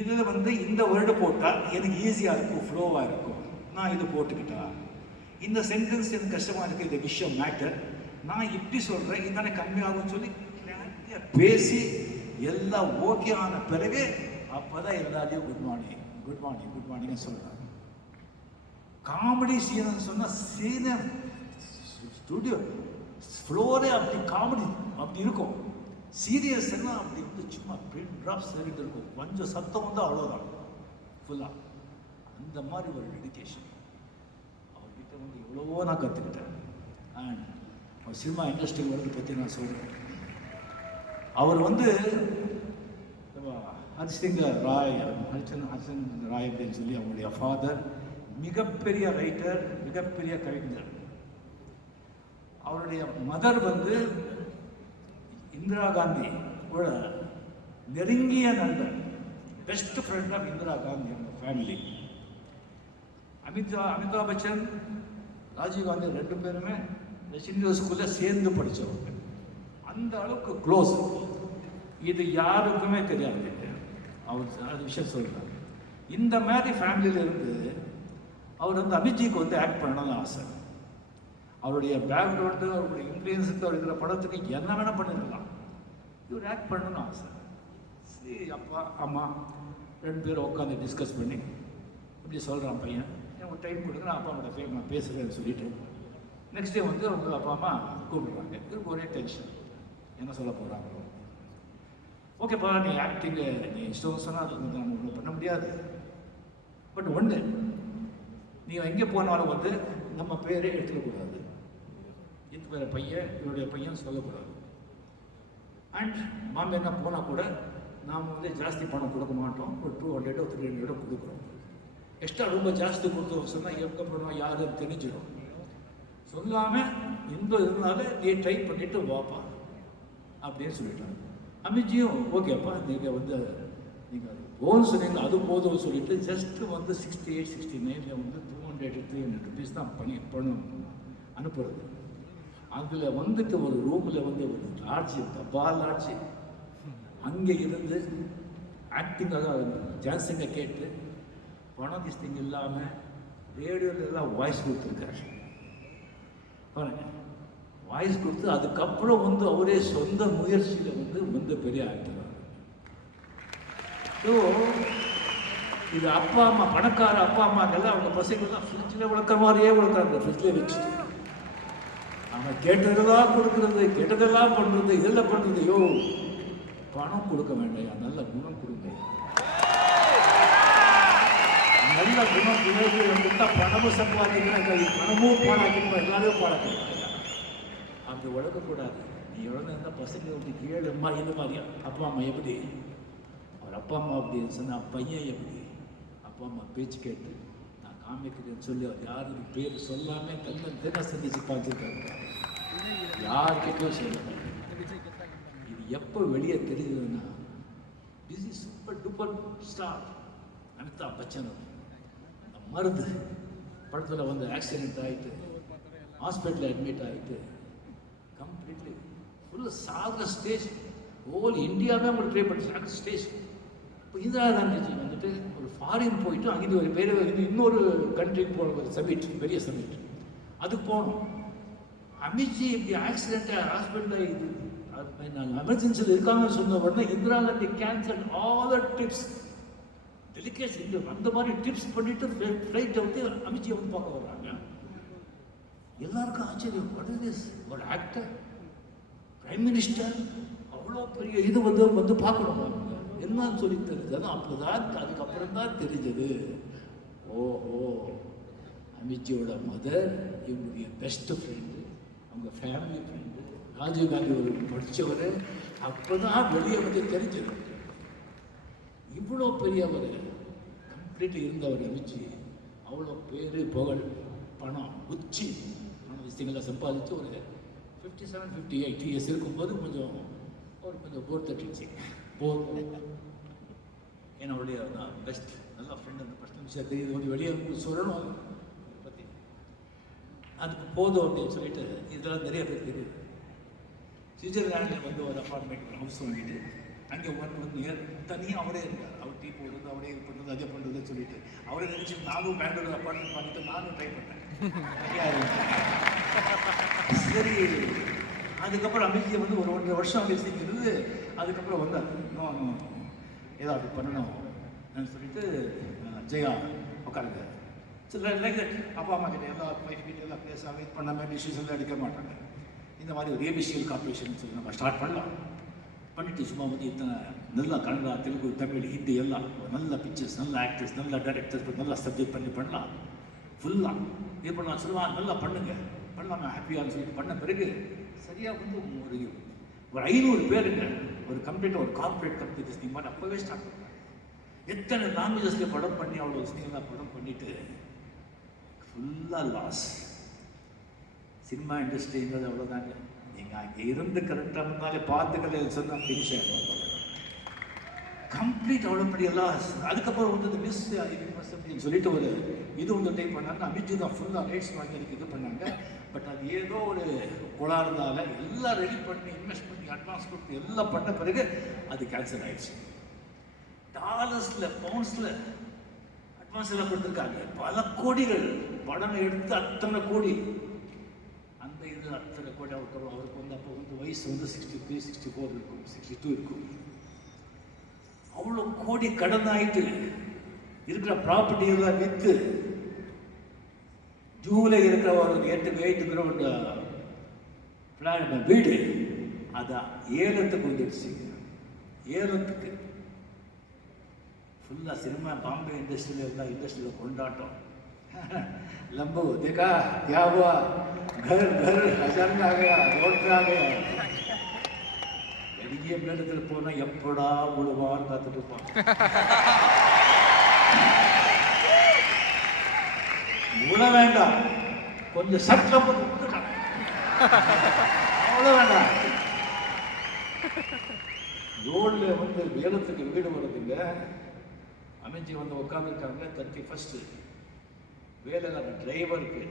இதில் வந்து இந்த வேர்டு போட்டால் எனக்கு ஈஸியாக இருக்கும், ஃப்ளோவாக இருக்கும், நான் இது போட்டுக்கிட்டா இந்த சென்டென்ஸ் எனக்கு கஷ்டமாக இருக்குது, இந்த விஷயம் மேட்டர் நான் இப்படி சொல்கிறேன், இதுதானே கம்மியாகும்னு சொல்லி நிறைய பேசி எல்லாம் ஓகே ஆன பிறகு அப்போ தான் எல்லாத்தையும் குட் மார்னிங் சொல்கிறாங்க. காமெடி சீனன்னு சொன்னால் சீனை ஸ்டுடியோ ஃப்ளோரே அப்படி காமெடி அப்படி இருக்கும். சீரியஸ் எல்லாம் அப்படி வந்து சும்மா பின் ட்ராப்ஸ் சரிட்டு இருக்கும். கொஞ்சம் சத்தம் வந்து அவ்வளோதான் ஃபுல்லாக. அந்த மாதிரி ஒரு டெடிக்கேஷன் அவர்கிட்ட வந்து எவ்வளவோ நான் கற்றுக்கிட்டேன். அண்ட் அவர் சினிமா இண்டஸ்ட்ரி வரதை பற்றி நான் சொல்கிறேன். அவர் வந்து ஹரிசிங் ராய் அப்படின்னு சொல்லி அவங்களுடைய ஃபாதர் மிகப்பெரிய ரைட்டர், மிகப்பெரிய கவிஞர். அவருடைய மதர் வந்து இந்திரா காந்தி கூட நெருங்கிய நண்பர், best friend of Indira Gandhi family. Amitabh Bachchan, Rajiv Gandhi 2 பேருமே ரெசிடென்ஷியல் ஸ்கூலில் சேர்ந்து படித்தவங்க. அந்த அளவுக்கு க்ளோஸ். இது யாருக்குமே தெரியாது. அவர் அது விஷயம் சொல்கிறார். இந்த மாதிரி ஃபேமிலியிலேருந்து அவர் வந்து அமித்ஜிக்கு வந்து ஆக்ட் பண்ணணும்னு ஆசை. அவருடைய பேக்ரவுண்டு, அவருடைய இன்ஃப்ளூயன்ஸுக்கு அவர் இருக்கிற படத்துக்கு என்ன வேணால் பண்ணிடலாம். இவர் ஆக்ட் பண்ணணும்னு ஆசை. சரி, அப்பா அம்மா 2 பேரும் உட்காந்து டிஸ்கஸ் பண்ணி இப்படி சொல்கிறான் பையன், எனக்கு டைம் கொடுங்க, நான் அப்பாவோட நான் பேசுகிறேன்னு சொல்லிவிட்டு நெக்ஸ்ட் டே வந்து அவங்க அப்பா அம்மா கூப்பிடுறாங்க. இவருக்கு ஒரே டென்ஷன், என்ன சொல்ல போகிறாங்களோ. ஓகேப்பா, நீ ஆக்டிங்கு நீ இஷ்டம் சொன்னால் அது வந்து நம்ம ஒன்றும் பண்ண முடியாது. பட் ஒன்று நீங்கள் எங்கே போனாலும் வந்து நம்ம பேரே எடுத்துக்கக்கூடாது. இந்த பேர பையன் இவருடைய பையன் சொல்லக்கூடாது. அண்ட் மாமே என்ன போனால் கூட நாம் வந்து ஜாஸ்தி பணம் கொடுக்க மாட்டோம். ஒரு 200 300 கொடுக்குறோம். எக்ஸ்ட்ரா ரொம்ப ஜாஸ்தி கொடுத்தோம் சொன்னால் எங்கே போனோம் யாரும் தெரிஞ்சிடும். சொல்லாமல் எங்கே இருந்தாலும் நீ ட்ரை பண்ணிவிட்டு வாப்பா அப்படின்னு சொல்லிட்டாங்க. அமித்ஜியும் ஓகேப்பா நீங்கள் வந்து நீங்கள் போன்னு சொன்னீங்க அது போதும் சொல்லிட்டு ஜஸ்ட்டு வந்து 68 69 வந்து 200 300 ருபீஸ் தான் பணம் அனுப்புறது. அதில் வந்துட்டு ஒரு ரூமில் வந்து ஒரு லாட்ஜி டப்பா லாட்ஜி அங்கே இருந்து ஆக்டிங்காக ஜான்சிங்கை கேட்டு பணம் திஸ்திங் இல்லாமல் ரேடியோவில் எல்லாம் வாய்ஸ் கொடுத்துருக்காரு பாருங்க. வாய்ஸ் கொடுத்து அதுக்கப்புறம் வந்து அவரே சொந்த முயற்சியில் வந்து பெரிய ஆக்டர். ஸோ இது அப்பா அம்மா பணக்கார அப்பா அம்மாக்கெல்லாம் அவங்க பசங்கள்லாம் ஃப்ரிட்ஜில் வளர்க்குற மாதிரியே வளர்க்குறாங்க. ஃப்ரிட்ஜில் வச்சுட்டு அவங்க கேட்டதெல்லாம் கொடுக்குறது கெட்டதெல்லாம் பண்ணுறது இதெல்லாம் பண்ணுறது. யோ பணம் கொடுக்க வேண்டாம், நல்ல குணம் கொடுங்க. நல்ல குணம் பிள்ளைகள் வந்துட்டா பணமும் சம்பாதிக்கிறாங்க, பணமும் பாடாக்கணும், எல்லாரையும் பாடாக்கணும். அப்படி வளர்க்கக்கூடாது. நீ எவ்வளோ பசங்க வந்து கேளுமா இந்த மாதிரியா அப்பா அம்மா எப்படி அவர் அப்பா அம்மா அப்படின்னு சொன்னால் பையன் எப்படி அப்பா அம்மா பேச்சு கேட்டு நான் காமிக்கிறேன்னு சொல்லி அவர் யாருக்கு பேர் சொல்லாமல் கண்ணன் தின சந்திச்சு பார்த்துருக்காங்க. யார்கிட்டையும் சொல்லுங்க. இது எப்போ வெளியே தெரியுதுன்னா this is super duper star Amitabh Bachchan மருந்து படத்தில் வந்து ஆக்சிடென்ட் ஆகிட்டு ஹாஸ்பிட்டலில் அட்மிட் ஆகிட்டு கம்ப்ளீட்லி ஃபுல்லாக சாகிற ஸ்டேஜ். ஹோல் இந்தியாவே அவங்க ட்ரை பண்ணி சாகிற ஸ்டேஜ். இப்போ இந்திரா காந்திஜி வந்துட்டு ஒரு ஃபாரின் போயிட்டு அங்கே ஒரு பேர் இன்னொரு கண்ட்ரிக்கு போன ஒரு சமிட், பெரிய சமிட், அதுக்கு போனோம். அமித்ஜி இப்படி ஆக்சிடென்ட்டாக ஹாஸ்பிட்டலில் இது நாங்கள் எமர்ஜென்சியில் இருக்காங்கன்னு சொன்ன உடனே Indira Gandhi cancel all the tips delegation அந்த மாதிரி டிப்ஸ் பண்ணிட்டு ஃப்ளைட்டை வந்து அமித்ஜியை வந்து பார்க்க வர்றாங்க. எல்லாருக்கும் ஆச்சரியம். What is this? ஒரு ஆக்டர் பிரைம் மினிஸ்டர் அவ்வளோ பெரிய இது வந்து பார்க்கணும் என்னன்னு சொல்லி தெரிஞ்சது. அப்போதான் அதுக்கப்புறம் தான் தெரிஞ்சது, ஓஹோ அமித்ஜியோட மதர் இவங்களுடைய பெஸ்ட் ஃப்ரெண்டு, அவங்க ஃபேமிலி ஃப்ரெண்டு, ராஜீவ் காந்தி ஒரு படித்தவர். அப்போ தான் வெளியே வந்து தெரிஞ்சது இவ்வளோ பெரியவர் கம்ப்ளீட் இருந்தவர் அமித்ஜி. அவ்வளோ பேர் புகழ் பணம் உச்சி விஷயங்கள்லாம் சம்பாதிச்சு ஒரு 57 58 இயர்ஸ் இருக்கும்போது கொஞ்சம் போர் தட்டுச்சு. என்னுடைய பெஸ்ட் நல்ல ஃப்ரெண்ட் அந்த பர்சனல் விஷயம் தெரியுது கொஞ்சம் வெளியே சொல்லணும் பற்றி அதுக்கு போதும் அப்படின்னு சொல்லிட்டு இதெல்லாம் நிறைய பேர் தெரியுது. சுவிட்சர்லாண்டில் வந்து ஒரு அப்பார்ட்மெண்ட் ஹவுஸ் வாங்கிட்டு அங்கே ஒன் தனியாக அவரே இருக்கார். அவர் டீ போடுறது அவரே இது பண்ணுறது அதே பண்ணுறதுன்னு சொல்லிட்டு அவரே நினச்சி நானும் பெங்களூர் அப்பார்ட்மெண்ட் பண்ணிட்டு நானும் ட்ரை பண்ணேன். சரி அதுக்கப்புறம் அமித்ஜி வந்து ஒரு 1.5 வருஷம் அமித்ஜி இருந்து அதுக்கப்புறம் வந்தார். இன்னும் ஏதாவது பண்ணணும் சொல்லிட்டு ஜெயா உட்காருங்க சரி லைக் தட். அப்பா அம்மா கிட்ட எல்லா ஒய்ஃப் கிட்ட எல்லாம் பேச வெயிட் பண்ணாமல் டிஷ்யூஸ் எல்லாம் எடுக்க மாட்டாங்க. இந்த மாதிரி ஒரு ஏபிசிஎல் கார்பரேஷன் சொல்லி நம்ம ஸ்டார்ட் பண்ணலாம். பண்ணிட்டு சும்மா வந்து இத்தனை நல்லா கன்னடா தெலுங்கு தமிழ் ஹிந்தி எல்லாம் நல்ல பிக்சர்ஸ் நல்ல ஆக்டர்ஸ் நல்ல டைரக்டர்ஸ் நல்லா சப்ஜெக்ட் பண்ணலாம். ஃபுல்லாக இது பண்ணலாம் சொல்லுவாங்க நல்லா பண்ணலாமா ஹாப்பியான்னு சொல்லிட்டு பண்ண பிறகு சரியாக வந்து ஒரு 500 பேருங்க ஒரு கம்ப்ளீட்டாக ஒரு கார்பரேட் கம்பெனி திஸ்டிங் மாதிரி அப்போவே ஸ்டார்ட் பண்ணாங்க. எத்தனை லாங்குவேஜஸில் படம் பண்ணி அவ்வளோ விஷயங்கள்லாம் படம் பண்ணிவிட்டு ஃபுல்லாக லாஸ். சினிமா இண்டஸ்ட்ரிங்கிறது அவ்வளோதாங்க. நீங்கள் அங்கே இருந்து கரெக்டாக இருந்தாலே பார்த்துக்கல சொன்னால் ஃபினிஷ் ஆகிடும். கம்ப்ளீட் அவ்வளோ பெரிய லாஸ். அதுக்கப்புறம் வந்து இந்த மிஸ் அப்படின்னு சொல்லிட்டு ஒரு இது வந்து டைப் பண்ணாங்க. அமித்ஜி தான் ஃபுல்லாக ரைட்ஸ் வாங்கி எனக்கு இது பண்ணாங்க. பட் அது ஏதோ ஒரு கோளாறுனால எல்லாம் ரெடி பண்ணி இன்வெஸ்ட் பண்ணி அட்வான்ஸ் கொடுத்து எல்லாம் பண்ண பிறகு அது கேன்சல் ஆகிடுச்சு. டாலர்ஸில் பவுண்ட்ஸில் அட்வான்ஸ் எல்லாம் கொடுத்துருக்காங்க. பல கோடிகள் படம் எடுத்து அத்தனை கோடி அந்த இது அத்தனை கோடி அவருக்கு வந்து அப்போ வந்து வயசு வந்து 63 64 இருக்கும் 62 இருக்கும். அவ்வளோ கோடி கடன் ஆகிட்டு இருக்கிற ப்ராப்பர்ட்டியெல்லாம் விற்று ஜூவில் இருக்கிற ஒரு 8 கிரவுண்ட் வீடு அதான் ஏலத்துக்கு வந்துடுச்சு. ஏலத்துக்கு ஃபுல்லாக சினிமா பாம்பே இண்டஸ்ட்ரியில் எல்லா இண்டஸ்ட்ரியில் கொண்டாட்டம். लंबू देखा क्या हुआ, घर घर हजार में आ गया, रोड पे आ गया. பெரிய மேடத்தில் போனால் எப்படா விழுவான்னு காத்துட்டு இருப்பான். விழ வேண்டாம், கொஞ்சம் சட்டம் அவ்வளோ வேண்டாம். ரோடில் வந்து வேலத்துக்கு வீடு வருதுங்க. அமைஞ்சி வந்து உட்காந்துருக்காங்க. 31 வேலைக்கார டிரைவருக்கு,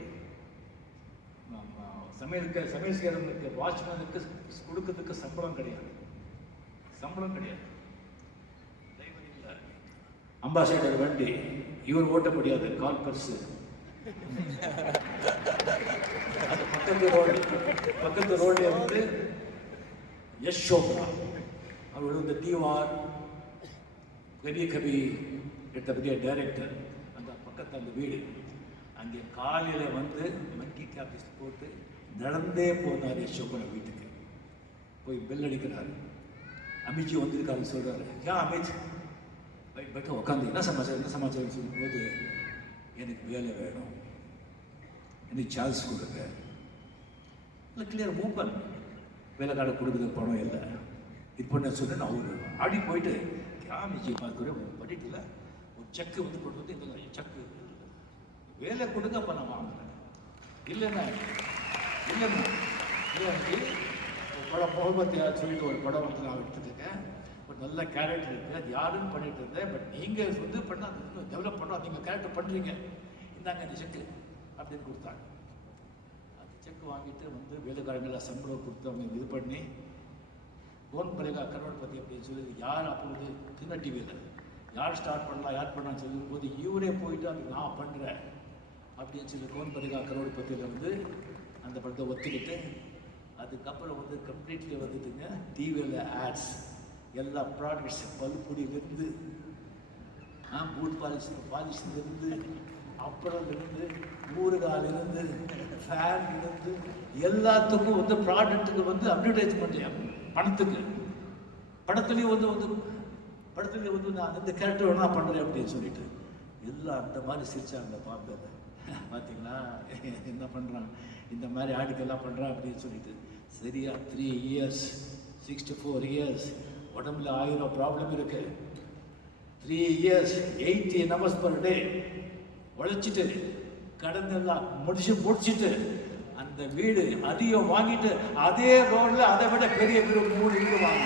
சமையல் செய்யறவங்களுக்கு, வாட்ச்மேனுக்கு கொடுக்கறதுக்கு சம்பளம் கிடையாது. டிரைவர் இல்லை, அம்பாசடர் வண்டி, இவர் ஓட்ட முடியாது, கால் பர்ஸு. அது பக்கத்து ரோட்ல வந்து யஷ் சோப்ரா, அவர் வந்து தீவார், கபி கபி எடுத்த பெரிய டைரக்டர். அந்த பக்கத்து அந்த வீடு, அங்கே காலையில் வந்து மக்கி ஆஃபீஸ் போட்டு நடந்தே போனார் யஷ் சோப்ரா வீட்டுக்கு. போய் பெல் அடிக்கிறாரு. அமித்ஜி வந்திருக்காரு. சொல்கிறாரு, ஏன் அமித் பட் உட்காந்து என்ன சமாச்சாரம் சொல்லும்போது, எனக்கு வேலை வேணும், எனக்கு சான்ஸ் கொடுங்க. இல்லை கிளியர் மூவ் பண்ண, வேலைக்கார கொடுக்குறதுக்கு பணம் இல்லை. இப்போ நான் சொல்கிறேன். அவர் ஆடி போயிட்டு அமித்ஜி பார்க்குறேன், பண்ணிட்டு இல்லை, ஒரு செக்கு வந்து கொண்டு வந்து இந்த செக்கு வேலை கொடுங்க, அப்போ நான் வாங்குறேன். இல்லைண்ணா படம் முகமத்தியார் சொல்லிட்டு ஒரு படம் வந்து நான் எடுத்துருக்கேன். ஒரு நல்ல கேரக்டர் இருக்குது, அது யாருன்னு பண்ணிட்டு இருந்தேன். பட் நீங்கள் வந்து பண்ண அது டெவலப் பண்ணோம், நீங்கள் கேரக்டர் பண்ணுறீங்க, இந்தாங்க அந்த செக்கு அப்படின்னு கொடுத்தாங்க. அந்த செக்கு வாங்கிட்டு வந்து வேலைக்காரங்களாம் சம்பளம் கொடுத்து அவங்க இது பண்ணி கோன் பரேகா கரோட்பதி அப்படின்னு சொல்லி யார் அப்பொழுது சின்ன டிவியில் யார் ஸ்டார்ட் பண்ணலாம் யார் பண்ணலான்னு சொல்லும் போது இவரே போயிட்டு அது நான் பண்ணுறேன் அப்படின்னு சொல்லி கோன் பரேகா கரோட்பதியில் வந்து அந்த படத்தை ஒத்துக்கிட்டு, அதுக்கப்புறம் வந்து கம்ப்ளீட்லி வந்துட்டுங்க டிவியில் ஆட்ஸ், எல்லா ப்ராடக்ட்ஸ், பல்பொடியிலேருந்து பூட் பாலிஷ்லேருந்து, அப்புறம்லேருந்து, ஊறுகாலிருந்து, ஃபேன்லேருந்து எல்லாத்துக்கும் வந்து ப்ராடக்ட்டுக்கு வந்து அட்வர்டைஸ்மெண்ட் பணத்துக்கு. படத்துலேயும் வந்து நான் இந்த கேரக்டர் வேணா பண்ணுறேன் அப்படின்னு சொல்லிட்டு எல்லாம் அந்த மாதிரி சிரிச்சாங்க. பார்த்தது பார்த்தீங்களா என்ன பண்ணுறான், இந்த மாதிரி ஆடிக்கெல்லாம் பண்ணுறான் அப்படின்னு சொல்லிட்டு. சரியா 3 years 64 years உடம்புல 1000 ப்ராப்ளம் இருக்கு. 3 years 80 hours per day உழைச்சிட்டு கடந்தெல்லாம் முடிச்சுட்டு அந்த வீடு அதையும் வாங்கிட்டு அதே ரோட்ல அதை விட பெரிய வீடு 3 வீடு வாங்க.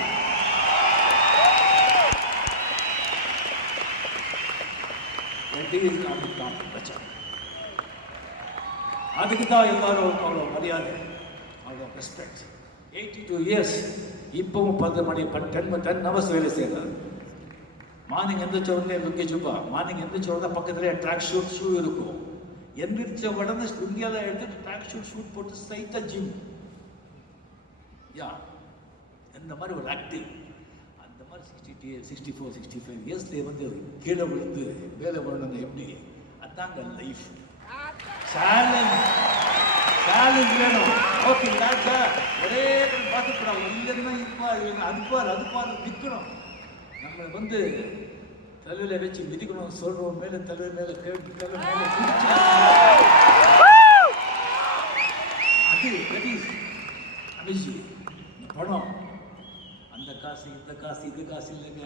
அதுக்கு தான் எல்லாரும் அவ்வளோ மரியாதை, அவ்வளோ ரெஸ்பெக்ட். 82 years இப்பவும் 10 hours வேலை செய்யறாரு. மார்னிங் எந்திரிச்ச உடனே லுங்கி ஜுப்பா, மார்னிங் எந்திரிச்ச உடனே பக்கத்துலேயே ட்ராக் ஷூ இருக்கும். எந்திரிச்ச உடனே லுங்கியெல்லாம் எடுத்துட்டு ட்ராக் ஷூட் போட்டு ஸ்ட்ரைட்டாக ஜிம். இந்த மாதிரி ஒரு ஆக்டிவ். அந்த மாதிரி 64 65 இயர்ஸ்லேயே வந்து கீழே விழுந்து வேலை பண்ணணும். எப்படி அதாங்க லைஃப். சேலஞ்ச் வேணும். ஓகே ஒரே பார்த்துக்கூடாது. இல்லைன்னா அது நிற்கணும். நம்ம வந்து தலையில் வச்சு மிதிக்கணும். சொல்றோம் மேலே தலை மேலே கேட்டு தலை மேலே அது அமித்ஜி. இந்த பணம் அந்த காசு இந்த காசு இது காசு இல்லைங்க.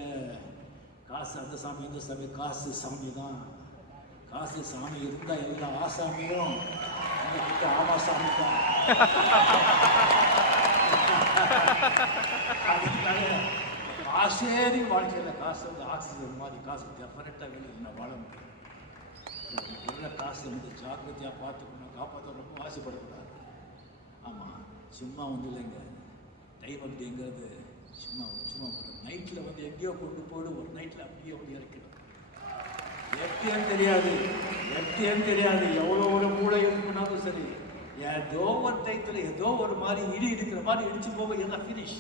காசு அந்த சாமி இந்த சாமி, காசு சாமி தான். காசு சாமி இருந்தால் எல்லா ஆசாமியும் அந்த ஆமா சாமி தான். காசேரி வாழ்க்கையில் காசு வந்து ஆக்சிஜன் மாதிரி. காசு டெஃபரெக்டாக வெளியில் வாழ முடியும். எல்லா காசு வந்து ஜாக்கிரதையாக பார்த்துக்கணும், காப்பாற்ற ரொம்ப ஆசைப்படக்கூடாது. ஆமாம், சும்மா வந்து இல்லைங்க. டைம் அப்படிங்கிறது சும்மா ஒரு நைட்டில் வந்து எங்கேயோ கொண்டு போடு, ஒரு நைட்டில் அப்படியே வந்து இறக்கணும். எட்டியன்னு தெரியாது எவ்வளோ ஒரு மூளை இருக்குனாலும் சரி, ஏதோ ஒரு டைத்தில் ஏதோ ஒரு மாதிரி இடிக்கிற மாதிரி இடிச்சு போக எல்லாம் ஃபினிஷ்.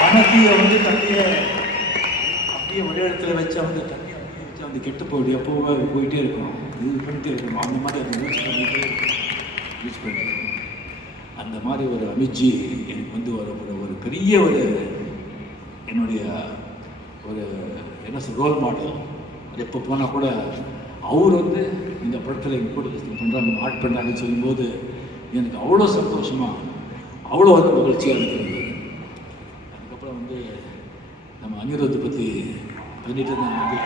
வனத்தியை வந்து தண்ணியை அப்படியே ஒரே இடத்துல வச்சா வந்து தண்ணியை அப்படியே வச்சா வந்து கெட்டு போயிடு. எப்போவே போயிட்டே இருக்கணும், இது பண்ணிட்டே இருக்கணும். அந்த மாதிரி அதை யூஸ் பண்ணிட்டு அந்த மாதிரி ஒரு அமித்ஜி எனக்கு வந்து ஒரு பெரிய ஒரு என்னுடைய ஒரு என்ன சொல் ரோல் மாடல். அது எப்போ போனால் கூட அவர் வந்து இந்த படத்தில் எங்கள் கூட பண்ணுறாங்க ஆட் பண்ணுறாங்கன்னு சொல்லும்போது எனக்கு அவ்வளோ சந்தோஷமாக அவ்வளோ வந்து மகிழ்ச்சியாக இருக்கிறது. அதுக்கப்புறம் வந்து நம்ம அனிருத்தை பற்றி பண்ணிட்டு நான் வந்து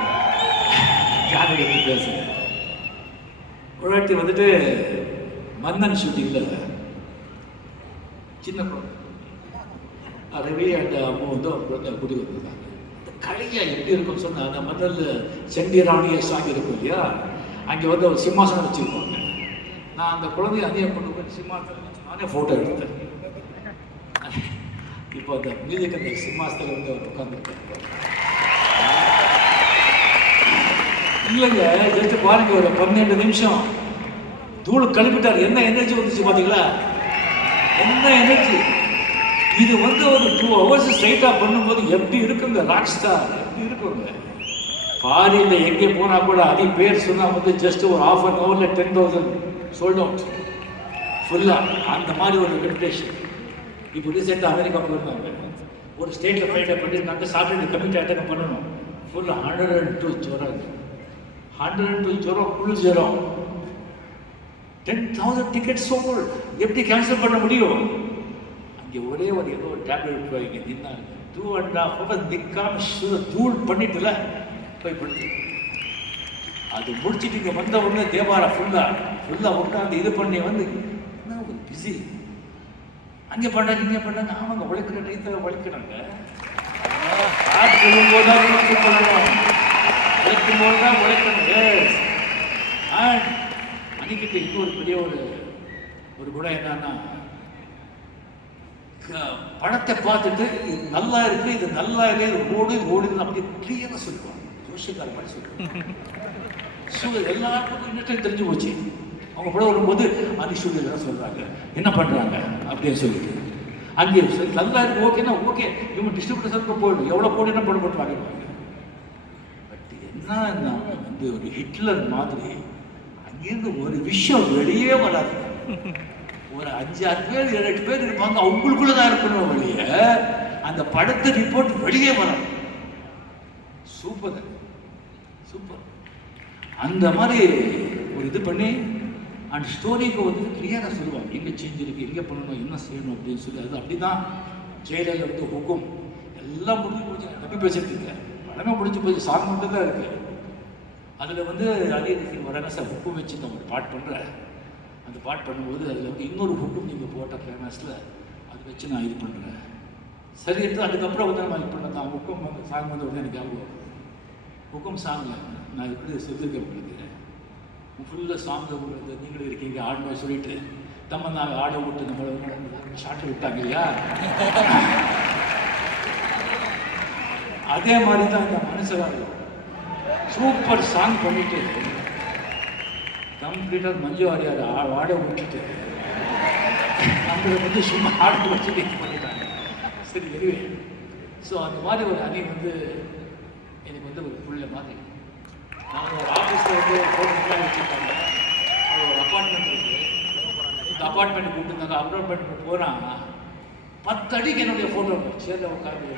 ஜானகி பற்றி பேசுகிறேன். ஒரு வாட்டி வந்துட்டு மன்னன் ஷூட்டிங்கில் சின்ன குழந்தை ரவி அண்ட் அம்மா வந்து அவங்க குழந்தை கூட்டி வந்திருக்காங்க. அந்த கலையாக எப்படி இருக்குன்னு சொன்னால் அந்த மன்னல் செண்டி ராணிய சாங் இருக்கும் இல்லையா, அங்கே வந்து ஒரு சிம்மாசனம் வச்சுருப்பாங்க. நான் அந்த குழந்தைய அதையே கொண்டு போய் சிம்மாசனம் வச்சு நானே ஃபோட்டோ எடுத்தேன். இப்போ அந்த மியூசிக் அந்த சிம்மாசத்தில் வந்து அவர் உட்காந்துருக்காங்க. இல்லைங்க, ஜஸ்ட் பாருங்க, ஒரு 12 நிமிஷம் தூள் கழுப்பிட்டார். என்ன எனர்ஜி வந்துச்சு பார்த்தீங்களா, என்ன எனர்ஜி. இது வந்து ஒரு 2 hours ஸ்ட்ரைட்டாக பண்ணும்போது எப்படி இருக்குங்க, ராக் ஸ்டார் எப்படி இருக்குங்க. ஃபாரினில் எங்கே போனால் கூட அதே பேர் சொன்னால் வந்து ஜஸ்ட் ஒரு 1/2 hour 10,000 சோல்ட் அவுட் ஃபுல்லாக. அந்த மாதிரி ஒரு ரெப்யூட்டேஷன். இப்போ ரீசெண்டாக அமெரிக்கா போயிருந்தாங்க, ஒரு ஸ்டேட்டில் ஃப்ளைட்டை பண்ணியிருக்காங்க. சாட்டர்டே கமிட்டி அட்டன் பண்ணணும். ஃபுல்லாக 102 ஜுரம், 102 ஜுரம், ஃபுல் ஜுரம். 10,000 டிக்கெட்ஸ் சோல்ட். எப்படி கேன்சல் பண்ண முடியும்? இங்கே ஒரே ஒரு ஏதோ ஒரு டேப்லெட் இங்கே நின்னாங்க. 2.5 hours நிற்காம தூள் பண்ணிட்டுல போய் படுத்து. அது முடிச்சுட்டு இங்கே வந்த உடனே தேவாரா ஃபுல்லாக உட்காந்து இது பண்ணி வந்து என்ன ஒரு பிஸி. அங்கே பண்ணாங்க இங்கே பண்ணாங்க. ஆமாங்க, உழைக்கிற டைத்தில் உழைக்கிறாங்க. சொல்லும்போது தான் பண்ணணும், உழைக்கும்போது தான் உழைக்கணும். அன்னைக்கிட்ட இன்னொரு பெரிய ஒரு குணம் என்னன்னா, படத்தை பார்த்துட்டு இது நல்லா இருக்கு, இது நல்லா இல்லை, இது ஓடுன்னு அப்படி கிளியராக சொல்லுவாங்க. ஜோஷியக்கார மாதிரி சொல்லுவாங்க. எல்லாருக்கும் இன்னும் தெரிஞ்சு போச்சு. அவங்க படம் வரும்போது அனிஷூரியெல்லாம் சொல்கிறாங்க, என்ன பண்ணுறாங்க அப்படின்னு சொல்லிட்டு. அங்கே நல்லா இருக்கு, ஓகேன்னா ஓகே, இவங்க டிஸ்ட்ரிபியூட்டர்ஸுக்கு போயிடும், எவ்வளோ கோடினா படம் போட்டு வாங்கிடுவாங்க. பட் என்ன வந்து ஒரு ஹிட்லர் மாதிரி அங்கேருந்து ஒரு விஷயம் வெளியே வராது. ஒரு 5-6 பேர் 7-8 பேர் இருப்பாங்க, அவங்களுக்குள்ள தான் இருக்கணும் வெளியே. அந்த படத்தை ரிப்போர்ட் வெளியே வரும். Super super. அந்த மாதிரி ஒரு இது பண்ணி அந்த ஸ்டோரிக்கு வந்து கிளியராக சொல்லுவாங்க, எங்கே சேஞ்ச் இருக்குது, எங்கே பண்ணணும், என்ன செய்யணும் அப்படின்னு சொல்லி. அது அப்படி தான் ஜெயிலில் வந்து ஹுக்கும் எல்லாம் முடிஞ்சு போச்சு. தப்பி பேசிட்டு இருக்கேன், படமே முடிஞ்சு போச்சு, சாங் மட்டும் தான் இருக்குது. அதில் வந்து அதே வராங்க சார், ஹுக்கும் வச்சு நான் ஒரு பாட் பண்ணுறேன். அந்த பாட் பண்ணும்போது அதில் வந்து இன்னொரு ஹுக்கும் நீங்கள் போட்ட கிளைமேக்ஸில் அதை வச்சு நான் இது பண்ணுறேன். சரி எடுத்து அதுக்கப்புறம் வந்து நம்ம இது பண்ண தான் ஹுக்கும் வந்து சாங் வந்து உடனே எனக்கு ஞாபகம். ஹுக்கும் சாங்கில் நான் எப்படி சொல்லியிருக்கேன் உங்களுக்கு, ஃபுல்லாக சாங் விடுறது நீங்களும் இருக்கீங்க ஆடணும் சொல்லிட்டு நம்ம நாங்கள் ஆட விட்டு நம்மளை ஷார்ட்டை விட்டாங்க இல்லையா. அதே மாதிரி தான் இந்த மனுஷராக சூப்பர் சாங் பண்ணிட்டு கம்ப்ளீட்டாக மஞ்சு வாரியார் ஆட விட்டுட்டு நம்மளை வந்து சும்மா ஆட வச்சுட்டு பண்ணிட்டாங்க. சரி எதுவே. ஸோ அந்த மாதிரி ஒரு அணி வந்து எனக்கு வந்து ஒரு புள்ள மாதிரி. நாங்கள் ஒரு ஆஃபீஸில் வந்து ஃபோட்டோலாம் வச்சுருக்காங்க, அது ஒரு அப்பார்ட்மெண்ட் இருக்குது. இந்த அப்பார்ட்மெண்ட் கூப்பிட்டுருந்தாங்க. அப்பார்ட்மெண்ட் போனால் 10 அடிக்கு என்னுடைய ஃபோட்டோ சேரில் உட்காந்து.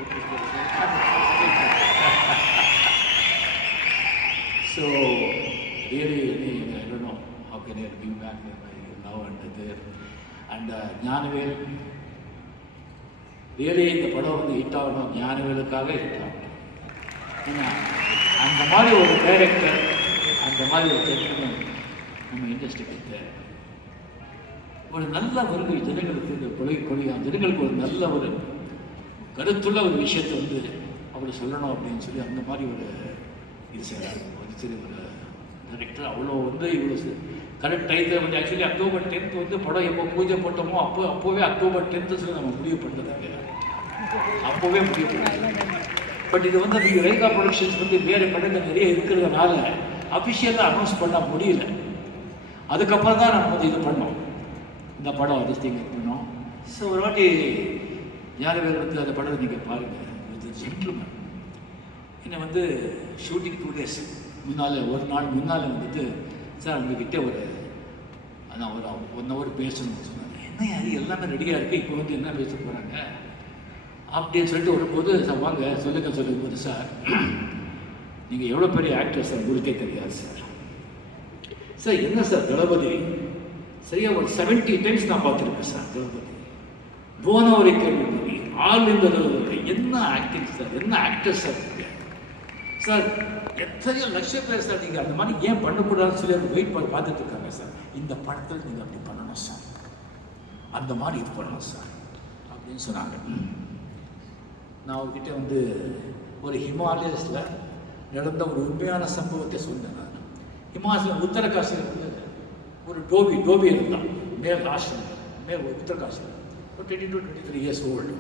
So really I don't know how can I give back my love and there. And Gnanavel really இந்த படம் வந்து ஹிட் ஆகணும், ஞானவேலுக்காக ஹிட் ஆகணும். ஏன்னா அந்த மாதிரி ஒரு டைரக்டர், அந்த மாதிரி ஒரு ஜென்டில்மேன் நம்ம இண்டஸ்ட்ரிக்கு தேவை. ஒரு நல்ல வருகை ஜனங்களுக்கு, இந்த கொள்கை ஜனங்களுக்கு ஒரு நல்ல ஒரு கருத்துள்ள ஒரு விஷயத்தை வந்து அவர் சொல்லணும் அப்படின்னு சொல்லி அந்த மாதிரி ஒரு இது செய்யறாங்க. சரி, ஒரு டைரக்டர் அவ்வளோ வந்து இவ்வளோ கரெக்ட் டைத்தில் வந்து ஆக்சுவலி October 10th வந்து படம் எப்போ பூஜை போட்டோமோ அப்போவே October 10th சொல்லி நம்ம முடிவு பண்ணுறதுக்கு அப்போவே முடிவு பண்ணுறது. பட் இது வந்து நீங்கள் ரேகா ப்ரொடக்ஷன்ஸ் வந்து வேறு படங்கள் நிறைய இருக்கிறதுனால அஃபிஷியலாக அனௌன்ஸ் பண்ண முடியல. அதுக்கப்புறம் தான் நம்ம வந்து இது பண்ணோம், இந்த படம் அதிர்ஷ்டிங்க பண்ணோம். ஸோ ஒரு வாட்டி ஞானவேல் வந்து அந்த படத்தை நீங்கள் பாருங்கள். இது ஜென்டில்மேன். என்னை வந்து ஷூட்டிங் 2 days முன்னால், ஒரு நாள் முன்னால் வந்துட்டு, சார் உங்ககிட்ட அதான் ஒரு 1 hour பேசணும்னு சொன்னாங்க. என்ன அது எல்லாமே ரெடியாக இருக்குது, இப்போ வந்து என்ன பேச போகிறாங்க அப்படின்னு சொல்லிட்டு வரும்போது சார் வாங்க சொல்லும்போது சார் நீங்கள் எவ்வளோ பெரிய ஆக்டர் சார் உங்களுக்கே தெரியாது சார். சார் என்ன சார் தளபதி சரியா ஒரு 70 டைம்ஸ் நான் பார்த்துருப்பேன் சார் தளபதி. போனவரை கேள்வி ஆள் இந்த என்ன ஆக்டிங் சார், என்ன ஆக்டர் சார் சார், எத்தனையோ லட்சம் பேர் சார் நீங்கள் அந்த மாதிரி ஏன் பண்ணக்கூடாதுன்னு சொல்லி அவங்க வெயிட் பண்ணி பார்த்துட்டு இருக்காங்க சார். இந்த படத்தில் நீங்கள் அப்படி பண்ணணும் சார், அந்த மாதிரி இது பண்ணணும் சார் அப்படின்னு சொன்னாங்க. நான் அவர்கிட்ட வந்து ஒரு ஹிமாலயஸில் நடந்த ஒரு உண்மையான சம்பவத்தை சொன்னேன். நான் ஹிமாலயத்தில் உத்தரகாசியில் ஒரு டோபி இருந்தான் மேல் ஆசிரியர், மேல் உத்தரகாசியில் ஒரு 22 to 23 இயர்ஸ் ஓல்டு.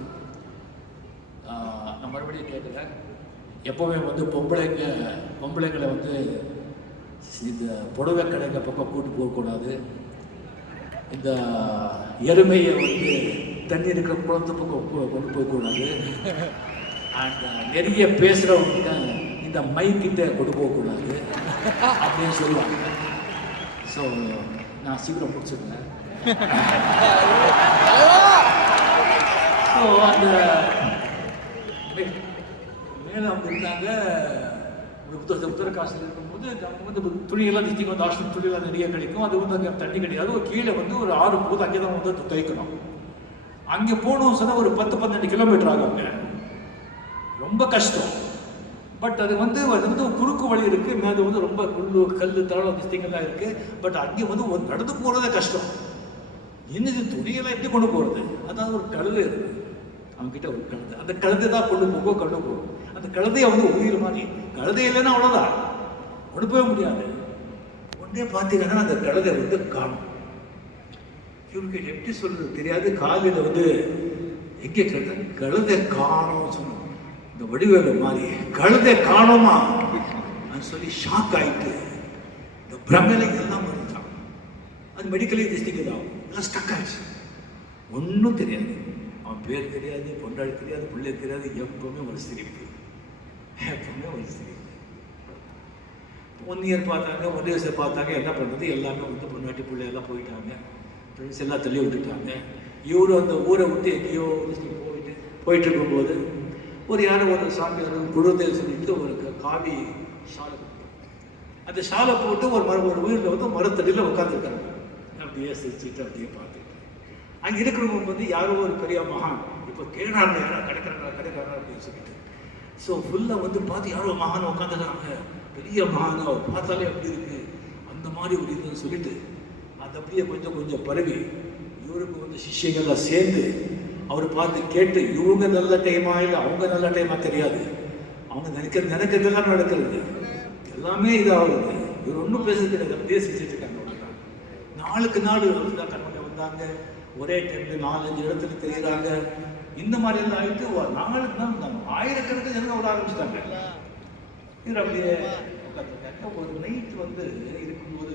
நான் மறுபடியும் கேட்குறேன், எப்போவுமே வந்து பொம்பளைங்களை வந்து இந்த புடவை கடைங்க பக்கம் கூட்டு போகக்கூடாது, இந்த எருமையை வந்து தண்ணி இருக்கிற குளத்து பக்கம் கொண்டு போகக்கூடாது, அண்ட் நிறைய பேசுகிறவங்க இந்த மைக்கிட்ட கொண்டு போகக்கூடாது அப்படின்னு சொல்லுவாங்க. ஸோ நான் சீக்கிரம் முடிச்சுருந்தேன். ஸோ அந்த மேலே அவங்க இருந்தாங்க உத்தரகாசியில் இருக்கும்போது அவங்க வந்து துணியெல்லாம் டிஸ்டிக் வந்து ஆஸ்ட்ரேலியா துணியெல்லாம் நிறைய கிடைக்கும். அது வந்து அங்கே தண்ணி கிடையாது. ஒரு கீழே வந்து ஒரு ஆறு போது அங்கே தான் வந்து துவைக்கணும். அங்கே போகணும் சொன்னால் ஒரு 10-12 கிலோமீட்டர் ஆகுங்க, ரொம்ப கஷ்டம். பட் அது வந்து குறுக்கு வழி இருக்குது, அது வந்து ரொம்ப முள்ளு கல் தளம் டிஸ்டிங்கெல்லாம் இருக்குது. பட் அங்கே வந்து ஒரு நடந்து போகிறதே கஷ்டம். என்னது துணியெல்லாம் எப்படி கொண்டு போகிறது? அதாவது ஒரு கழுதை இருக்குது அவங்ககிட்ட, ஒரு கழுதை. அந்த கழுதை தான் கொண்டு போகும். அந்த கழுதையை வந்து உயிர் மாதிரி, கழுதை இல்லைன்னா அவ்வளோதான், கொண்டு போக முடியாது. ஒன்றே பார்த்தீங்கன்னா அந்த கழுதை வந்து காணும். இவருக்கு எப்படி சொல்றது தெரியாது. காலையில் வந்து எங்கே கழுதை காணும் சொன்னோம். இந்த வடிவேலு மாதிரி கழுதை காணோமா சொல்லி ஷாக் ஆகிட்டு இந்த பிரமிலை எல்லாம் வந்துட்டான். அது மெடிக்கலி டிஸ்ட்ரிக்ட் தான் எல்லாம் ஸ்டக் ஆயிடுச்சு. ஒன்றும் தெரியாது, அவன் பேர் தெரியாது, பொண்டாடி தெரியாது, பிள்ளை தெரியாது. எப்பவுமே ஒரு சிரிப்பு, எப்பவுமே ஒரு சிரிப்பு. 1 இயர் பார்த்தாங்க, 1 வருஷம் பார்த்தாங்க. என்ன பண்ணுறது, எல்லாமே வந்து பொண்டாட்டி பிள்ளையெல்லாம் போயிட்டாங்க, ஃப்ரெண்ட்ஸ் எல்லாம் தள்ளி விட்டுட்டாங்க. இவரும் அந்த ஊரை விட்டு எங்கேயோ போயிட்டு இருக்கும்போது யாரும் ஒரு சாமி கொடுத்தேன்னு சொல்லிட்டு ஒரு காவி ஷாலை, அந்த ஷாலை போட்டு ஒரு வீட்டில் வந்து மரத்தடியில் உட்காந்துருக்காங்க. அப்படியே சிரிச்சுட்டு அப்படியே பார்த்துட்டு அங்கே இருக்கிறவங்க வந்து யாரோ ஒரு பெரிய மகான் இப்போ கேடாங்க, யாரா கிடைக்கிறாங்க அப்படின்னு சொல்லிட்டு. ஸோ ஃபுல்லாக வந்து பார்த்து யாரோ மகான் உட்காந்துருக்காங்க, பெரிய மகான், அவர் பார்த்தாலே அப்படி இருக்குது, அந்த மாதிரி ஒரு இதுன்னு சொல்லிட்டு அது அப்படியே கொஞ்சம் பரவி இவருக்கு வந்து சிஷ்யங்கள்லாம் சேர்ந்து அவர் பார்த்து கேட்டு, இவங்க நல்ல டைமா இல்லை அவங்க நல்ல டைமா தெரியாது, அவங்க நினைக்கிறதெல்லாம் நடக்கிறது எல்லாமே இதாகுது. இவர் ஒன்றும் பேசுறது கிடையாது, அப்படியே செஞ்சுட்டு இருக்காங்க. நாளுக்கு நாள் தான் கண்மணி வந்தாங்க, ஒரே டைம்ல 4-5 இடத்துல தெரியுறாங்க. இந்த மாதிரி எல்லாம் ஆகிட்டு ஒரு நாளுக்கு தான் ஆயிரக்கணக்கில் ஜனங்க விட ஆரம்பிச்சிட்டாங்க. இவர் அப்படியே ஒரு நைட் வந்து இருக்கும்போது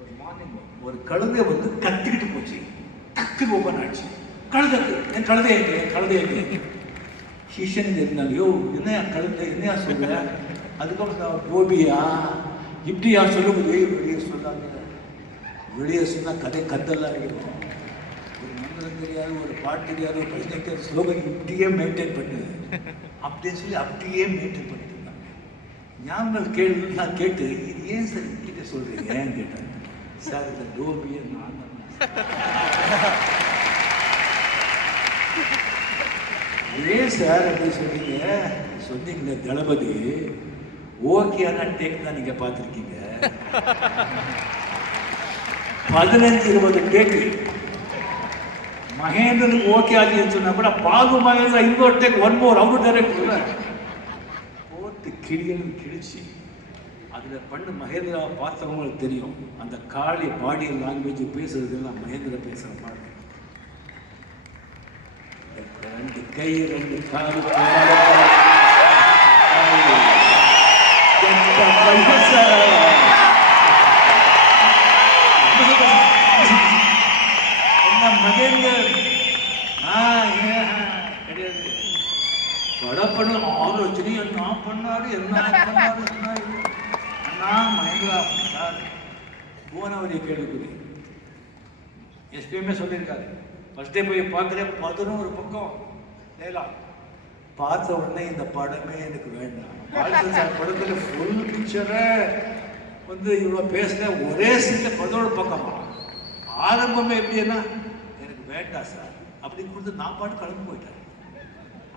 ஒரு மார்னிங் ஒரு கழுதை வந்து கத்திக்கிட்டு போச்சு, டக்கு ஓப்பன் ஆயிடுச்சு. என் கழுதை எங்க சிஷன் இருந்தாங்க. யோ என்ன கழுதை என்னையா சொல்ல? அதுக்கப்புறம் கோபியா இப்படியா சொல்லும்போது வெளியே சொல்லாங்க. வெளியே சொன்னால் கதை கத்தெல்லாம் இருக்கும். ஒரு மந்திரம் தெரியாது, ஒரு பாட்டு தெரியாது, ஒரு பதினைக்கு ஸ்லோகன் இப்படியே மெயின்டைன் பண்ணுது அப்படின்னு சொல்லி அப்படியே மெயின்டைன் பண்ணிட்டு இருந்தாங்க. ஞாபகம் நான் கேட்டு, இது ஏன் சார் கிட்ட சொல்றீங்க ஏன்னு கேட்டாங்க. சார் இந்த கோபியை நான் ஏன் சார் அப்படின்னு சொன்னீங்க தளபதி. ஓகேனா டேக் தான் நீங்க பார்த்துருக்கீங்க. 15-20 டேக்கு மகேந்திரனுக்கு ஓகே ஆச்சுன்னு சொன்னா கூட பாகு மகேந்திரா இன்னொரு டேக் 1 more அவுட் டைரக்ட் சொல்ல போட்டு கிழிச்சு அதுல பண்ணு. மகேந்திரா பார்த்தவங்களுக்கு தெரியும், அந்த காளி பாடி லாங்குவேஜ் பேசுறதுலாம் மகேந்திரா பேசுற மாதிரி. 2 கை 2 கால் மகேந்தர் கிடையாது. படப்பண்ண ஆலோசனை என்ன பண்ணாரு, என்ன அண்ணா மகேந்திரா சார் போனவரை கேள்விக்குறி. எஸ்பிஎம்ஏ சொல்லியிருக்காரு, ஃபர்ஸ்ட் டே போய் பார்க்குறேன் 11 பக்கம் டேலாக் பார்த்த உடனே இந்த படமே எனக்கு வேண்டாம். பால்சன் சார் படத்தில் ஃபுல் பிக்சரை வந்து இவ்வளோ பேசின ஒரே சீட்டில் 11 பக்கமா ஆரம்பமே எப்படின்னா எனக்கு வேண்டாம் சார் அப்படின்னு கொடுத்து நான் பாட்டு கலந்து போயிட்டேன்.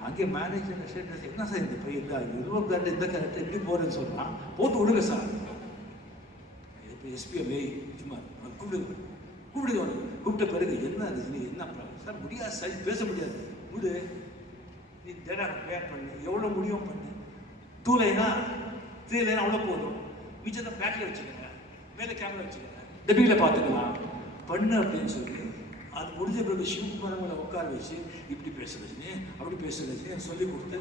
அங்கே மேனேஜர் என்ன சார் இந்த போய் இல்லை 20 கரெக்ட் இந்த கரெக்ட் எப்படி போகிறேன்னு சொன்னால் போட்டு விடுங்க சார். இப்போ எஸ்பியை வே சும்மா கூப்பிடுங்க கூப்பிட்ட பிறகு என்ன அது என்ன சார் முடியாது சார் பேச முடியாது விடு நீ டேட்டா பேர் பண்ணு எவ்வளோ முடியும் பண்ணு 2 லைனா 3 லைனா அவ்வளோ போதும் மிச்சத்தை பேக்கில் வச்சுக்கோங்க மேலே கேமரா வச்சுக்கோங்க டெபிங்கில் பார்த்துக்கலாம் பண்ணு அப்படின்னு சொல்லி அது முடிஞ்ச பிறகு சிவகுமாரங்களை உட்கார வச்சு இப்படி பேசுறதுன்னு அப்படி பேசுறதுன்னு சொல்லி கொடுத்து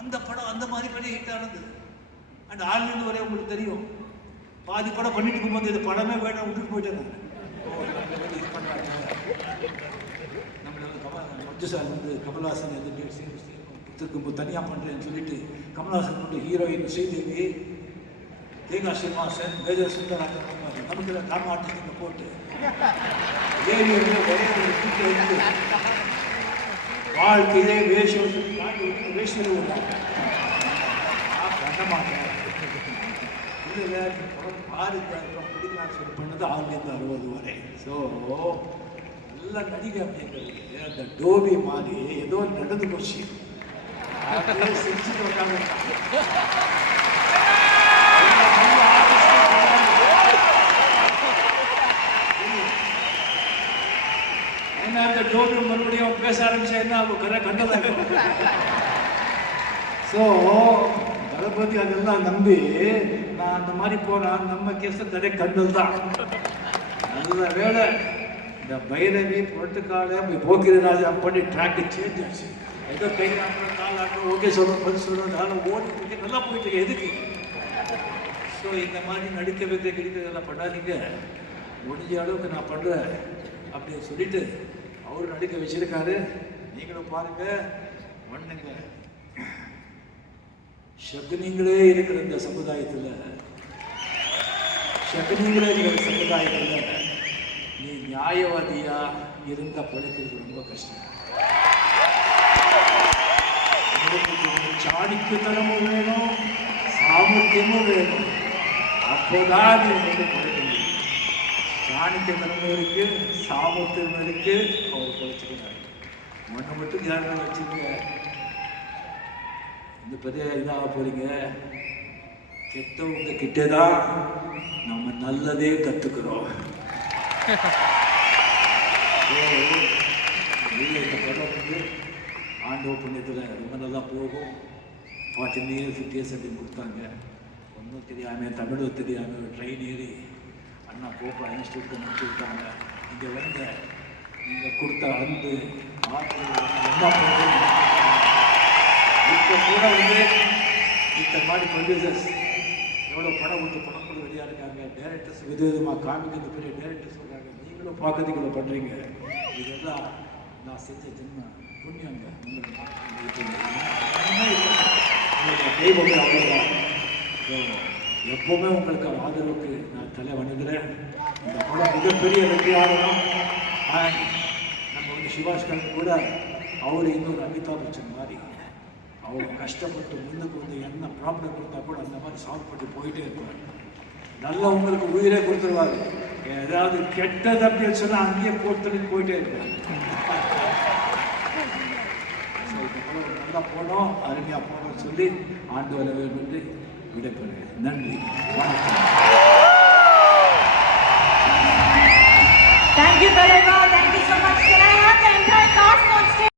அந்த படம் அந்த மாதிரி படம் ஹிட் ஆனது. அண்ட் ஆன்லைன் வரைய உங்களுக்கு தெரியும் பாதி படம் பண்ணிட்டு இருக்கும்போது இது படமே வேண்டாம் விட்டுட்டு போயிட்டேன். இது பண்ணுறாங்க நம்மள வந்து மஞ்சு சார் வந்து கமல்ஹாசன் புத்தகம் தனியாக பண்ணுறேன்னு சொல்லிட்டு கமல்ஹாசன் கொண்டு ஹீரோயின் ஸ்ரீதேவி தேங்காய் ஸ்ரீனிவாசன் மேஜர் சுந்தராஜன் நமக்கு ட்ராமா ஆர்டிஸ்டிங்க போட்டு வாழ்க்கையே வேஷம் வேஷம் பண்ண மாட்டேன். இல்லை பிடிக்கலாம் சொல்லி பண்ணது 6 to 60 வரை. ஸோ நல்ல நடிகை அப்படிங்கிறது அந்த டோபி மாதிரி ஏதோ நடந்து போச்சு செஞ்சுட்டு வந்தாங்க. ஏன்னா அந்த டோபி மறுபடியும் பேச ஆரம்பிச்சா என்ன அவங்க கண்டதாக. ஸோ தளபதி அதெல்லாம் நம்பி நான் அந்த மாதிரி போனால் நம்ம கேஸை தடை கண்டல் தான். நல்ல வேலை இந்த பைரவி பொருட்டுக்காடு அப்படி போக்கிரராஜா பண்ணி ட்ராக்கு சேஞ்ச் ஆச்சு. ஏதோ கை ஆட்டுறோம் கால் ஆட்டுறோம் ஓகே சொல்கிறோம் பதில் சொல்கிறோம் நானும் ஓடிட்டு நல்லா போயிட்டு எதுக்கு. ஸோ இந்த மாதிரி நடிக்க வைக்க கிடைக்கிறதெல்லாம் பண்ணாதீங்க. முடிஞ்ச அளவுக்கு நான் பண்ணுறேன் அப்படின்னு சொல்லிட்டு அவரு நடிக்க வச்சிருக்காரு. நீங்களும் பாருங்க பண்ணுங்க. சகுனிங்களே இருக்கிற இந்த சமுதாயத்தில் நீ நியாயவாதியா இருந்தா படிக்கிறது ரொம்ப கஷ்டம். சாணிக்குத்தனமும் வேணும் சாமர்த்தியமும் வேணும். அப்போதான் நீ வந்து படிக்க முடியும். சாணிக்குத்தனமும் இருக்கு சாமர்த்தியம் இருக்கு. அவர் படிச்சுக்கிறார். ஒன்று மட்டும் ஞாபகம் வச்சுங்க. இந்த பெரிய இதாக போறீங்க. கெட்டவங்க கிட்டேதான் நம்ம நல்லதே கற்றுக்கிறோம். இந்த படம் வந்து ஆண்டவ புண்ணியத்தில் ரொம்ப நல்லா போகும். 40 years 50 years அப்படின்னு கொடுத்தாங்க. ஒன்றும் தெரியாமல் தமிழும் தெரியாமல் ட்ரெயின் ஏறி அண்ணா கோப்பா இன்ஸ்டியூட்டில் முடிச்சு விட்டாங்க. இங்கே வந்து நீங்கள் கொடுத்த அன்பு என்ன பண்ணுறது. இப்போ கூட வந்து இந்த மாதிரி ப்ரொடியூசர்ஸ் எவ்வளோ படம் கொடுத்து படம் கூட வெளியாக இருக்காங்க. டேரக்டர்ஸ் விதவிதமாக காமிக்கிறது பெரிய டேரக்டர்ஸ் சொல்கிறாங்க. நீங்களும் பார்க்கறதுக்கு இவ்வளோ பண்ணுறீங்க. இதெல்லாம் நான் செஞ்ச ஜென்ம புண்ணியங்க. உங்களுக்கு தெய்வமே அவ்வளோதான். எப்போவுமே உங்களுக்கு ஆதரவுக்கு நான் தலை வணங்குகிறேன். இந்த படம் மிகப்பெரிய வெற்றி ஆகணும். நம்ம வந்து சிவாஸ்கரன் கூட அவர் இன்னொரு அமிதாப் பச்சன் மாதிரி அவங்க கஷ்டப்பட்டு முன்னுக்கு வந்து என்ன ப்ராப்ளம் கொடுத்தா கூட அந்த மாதிரி சால்வ் பண்ணி போயிட்டே இருப்பாங்க. நல்லா உங்களுக்கு உயிரே கொடுத்துருவாரு. ஏதாவது கெட்டது அப்படின்னு சொன்னால் அங்கேயே போட்டு போயிட்டே இருப்பாங்க. நல்லா போனோம் அருமையாக போனோம்னு சொல்லி ஆண்டு வர வேண்டும் என்று விடைபெறுகிறேன். நன்றி, வணக்கம். Thank you, தலைவா. Thank you so much.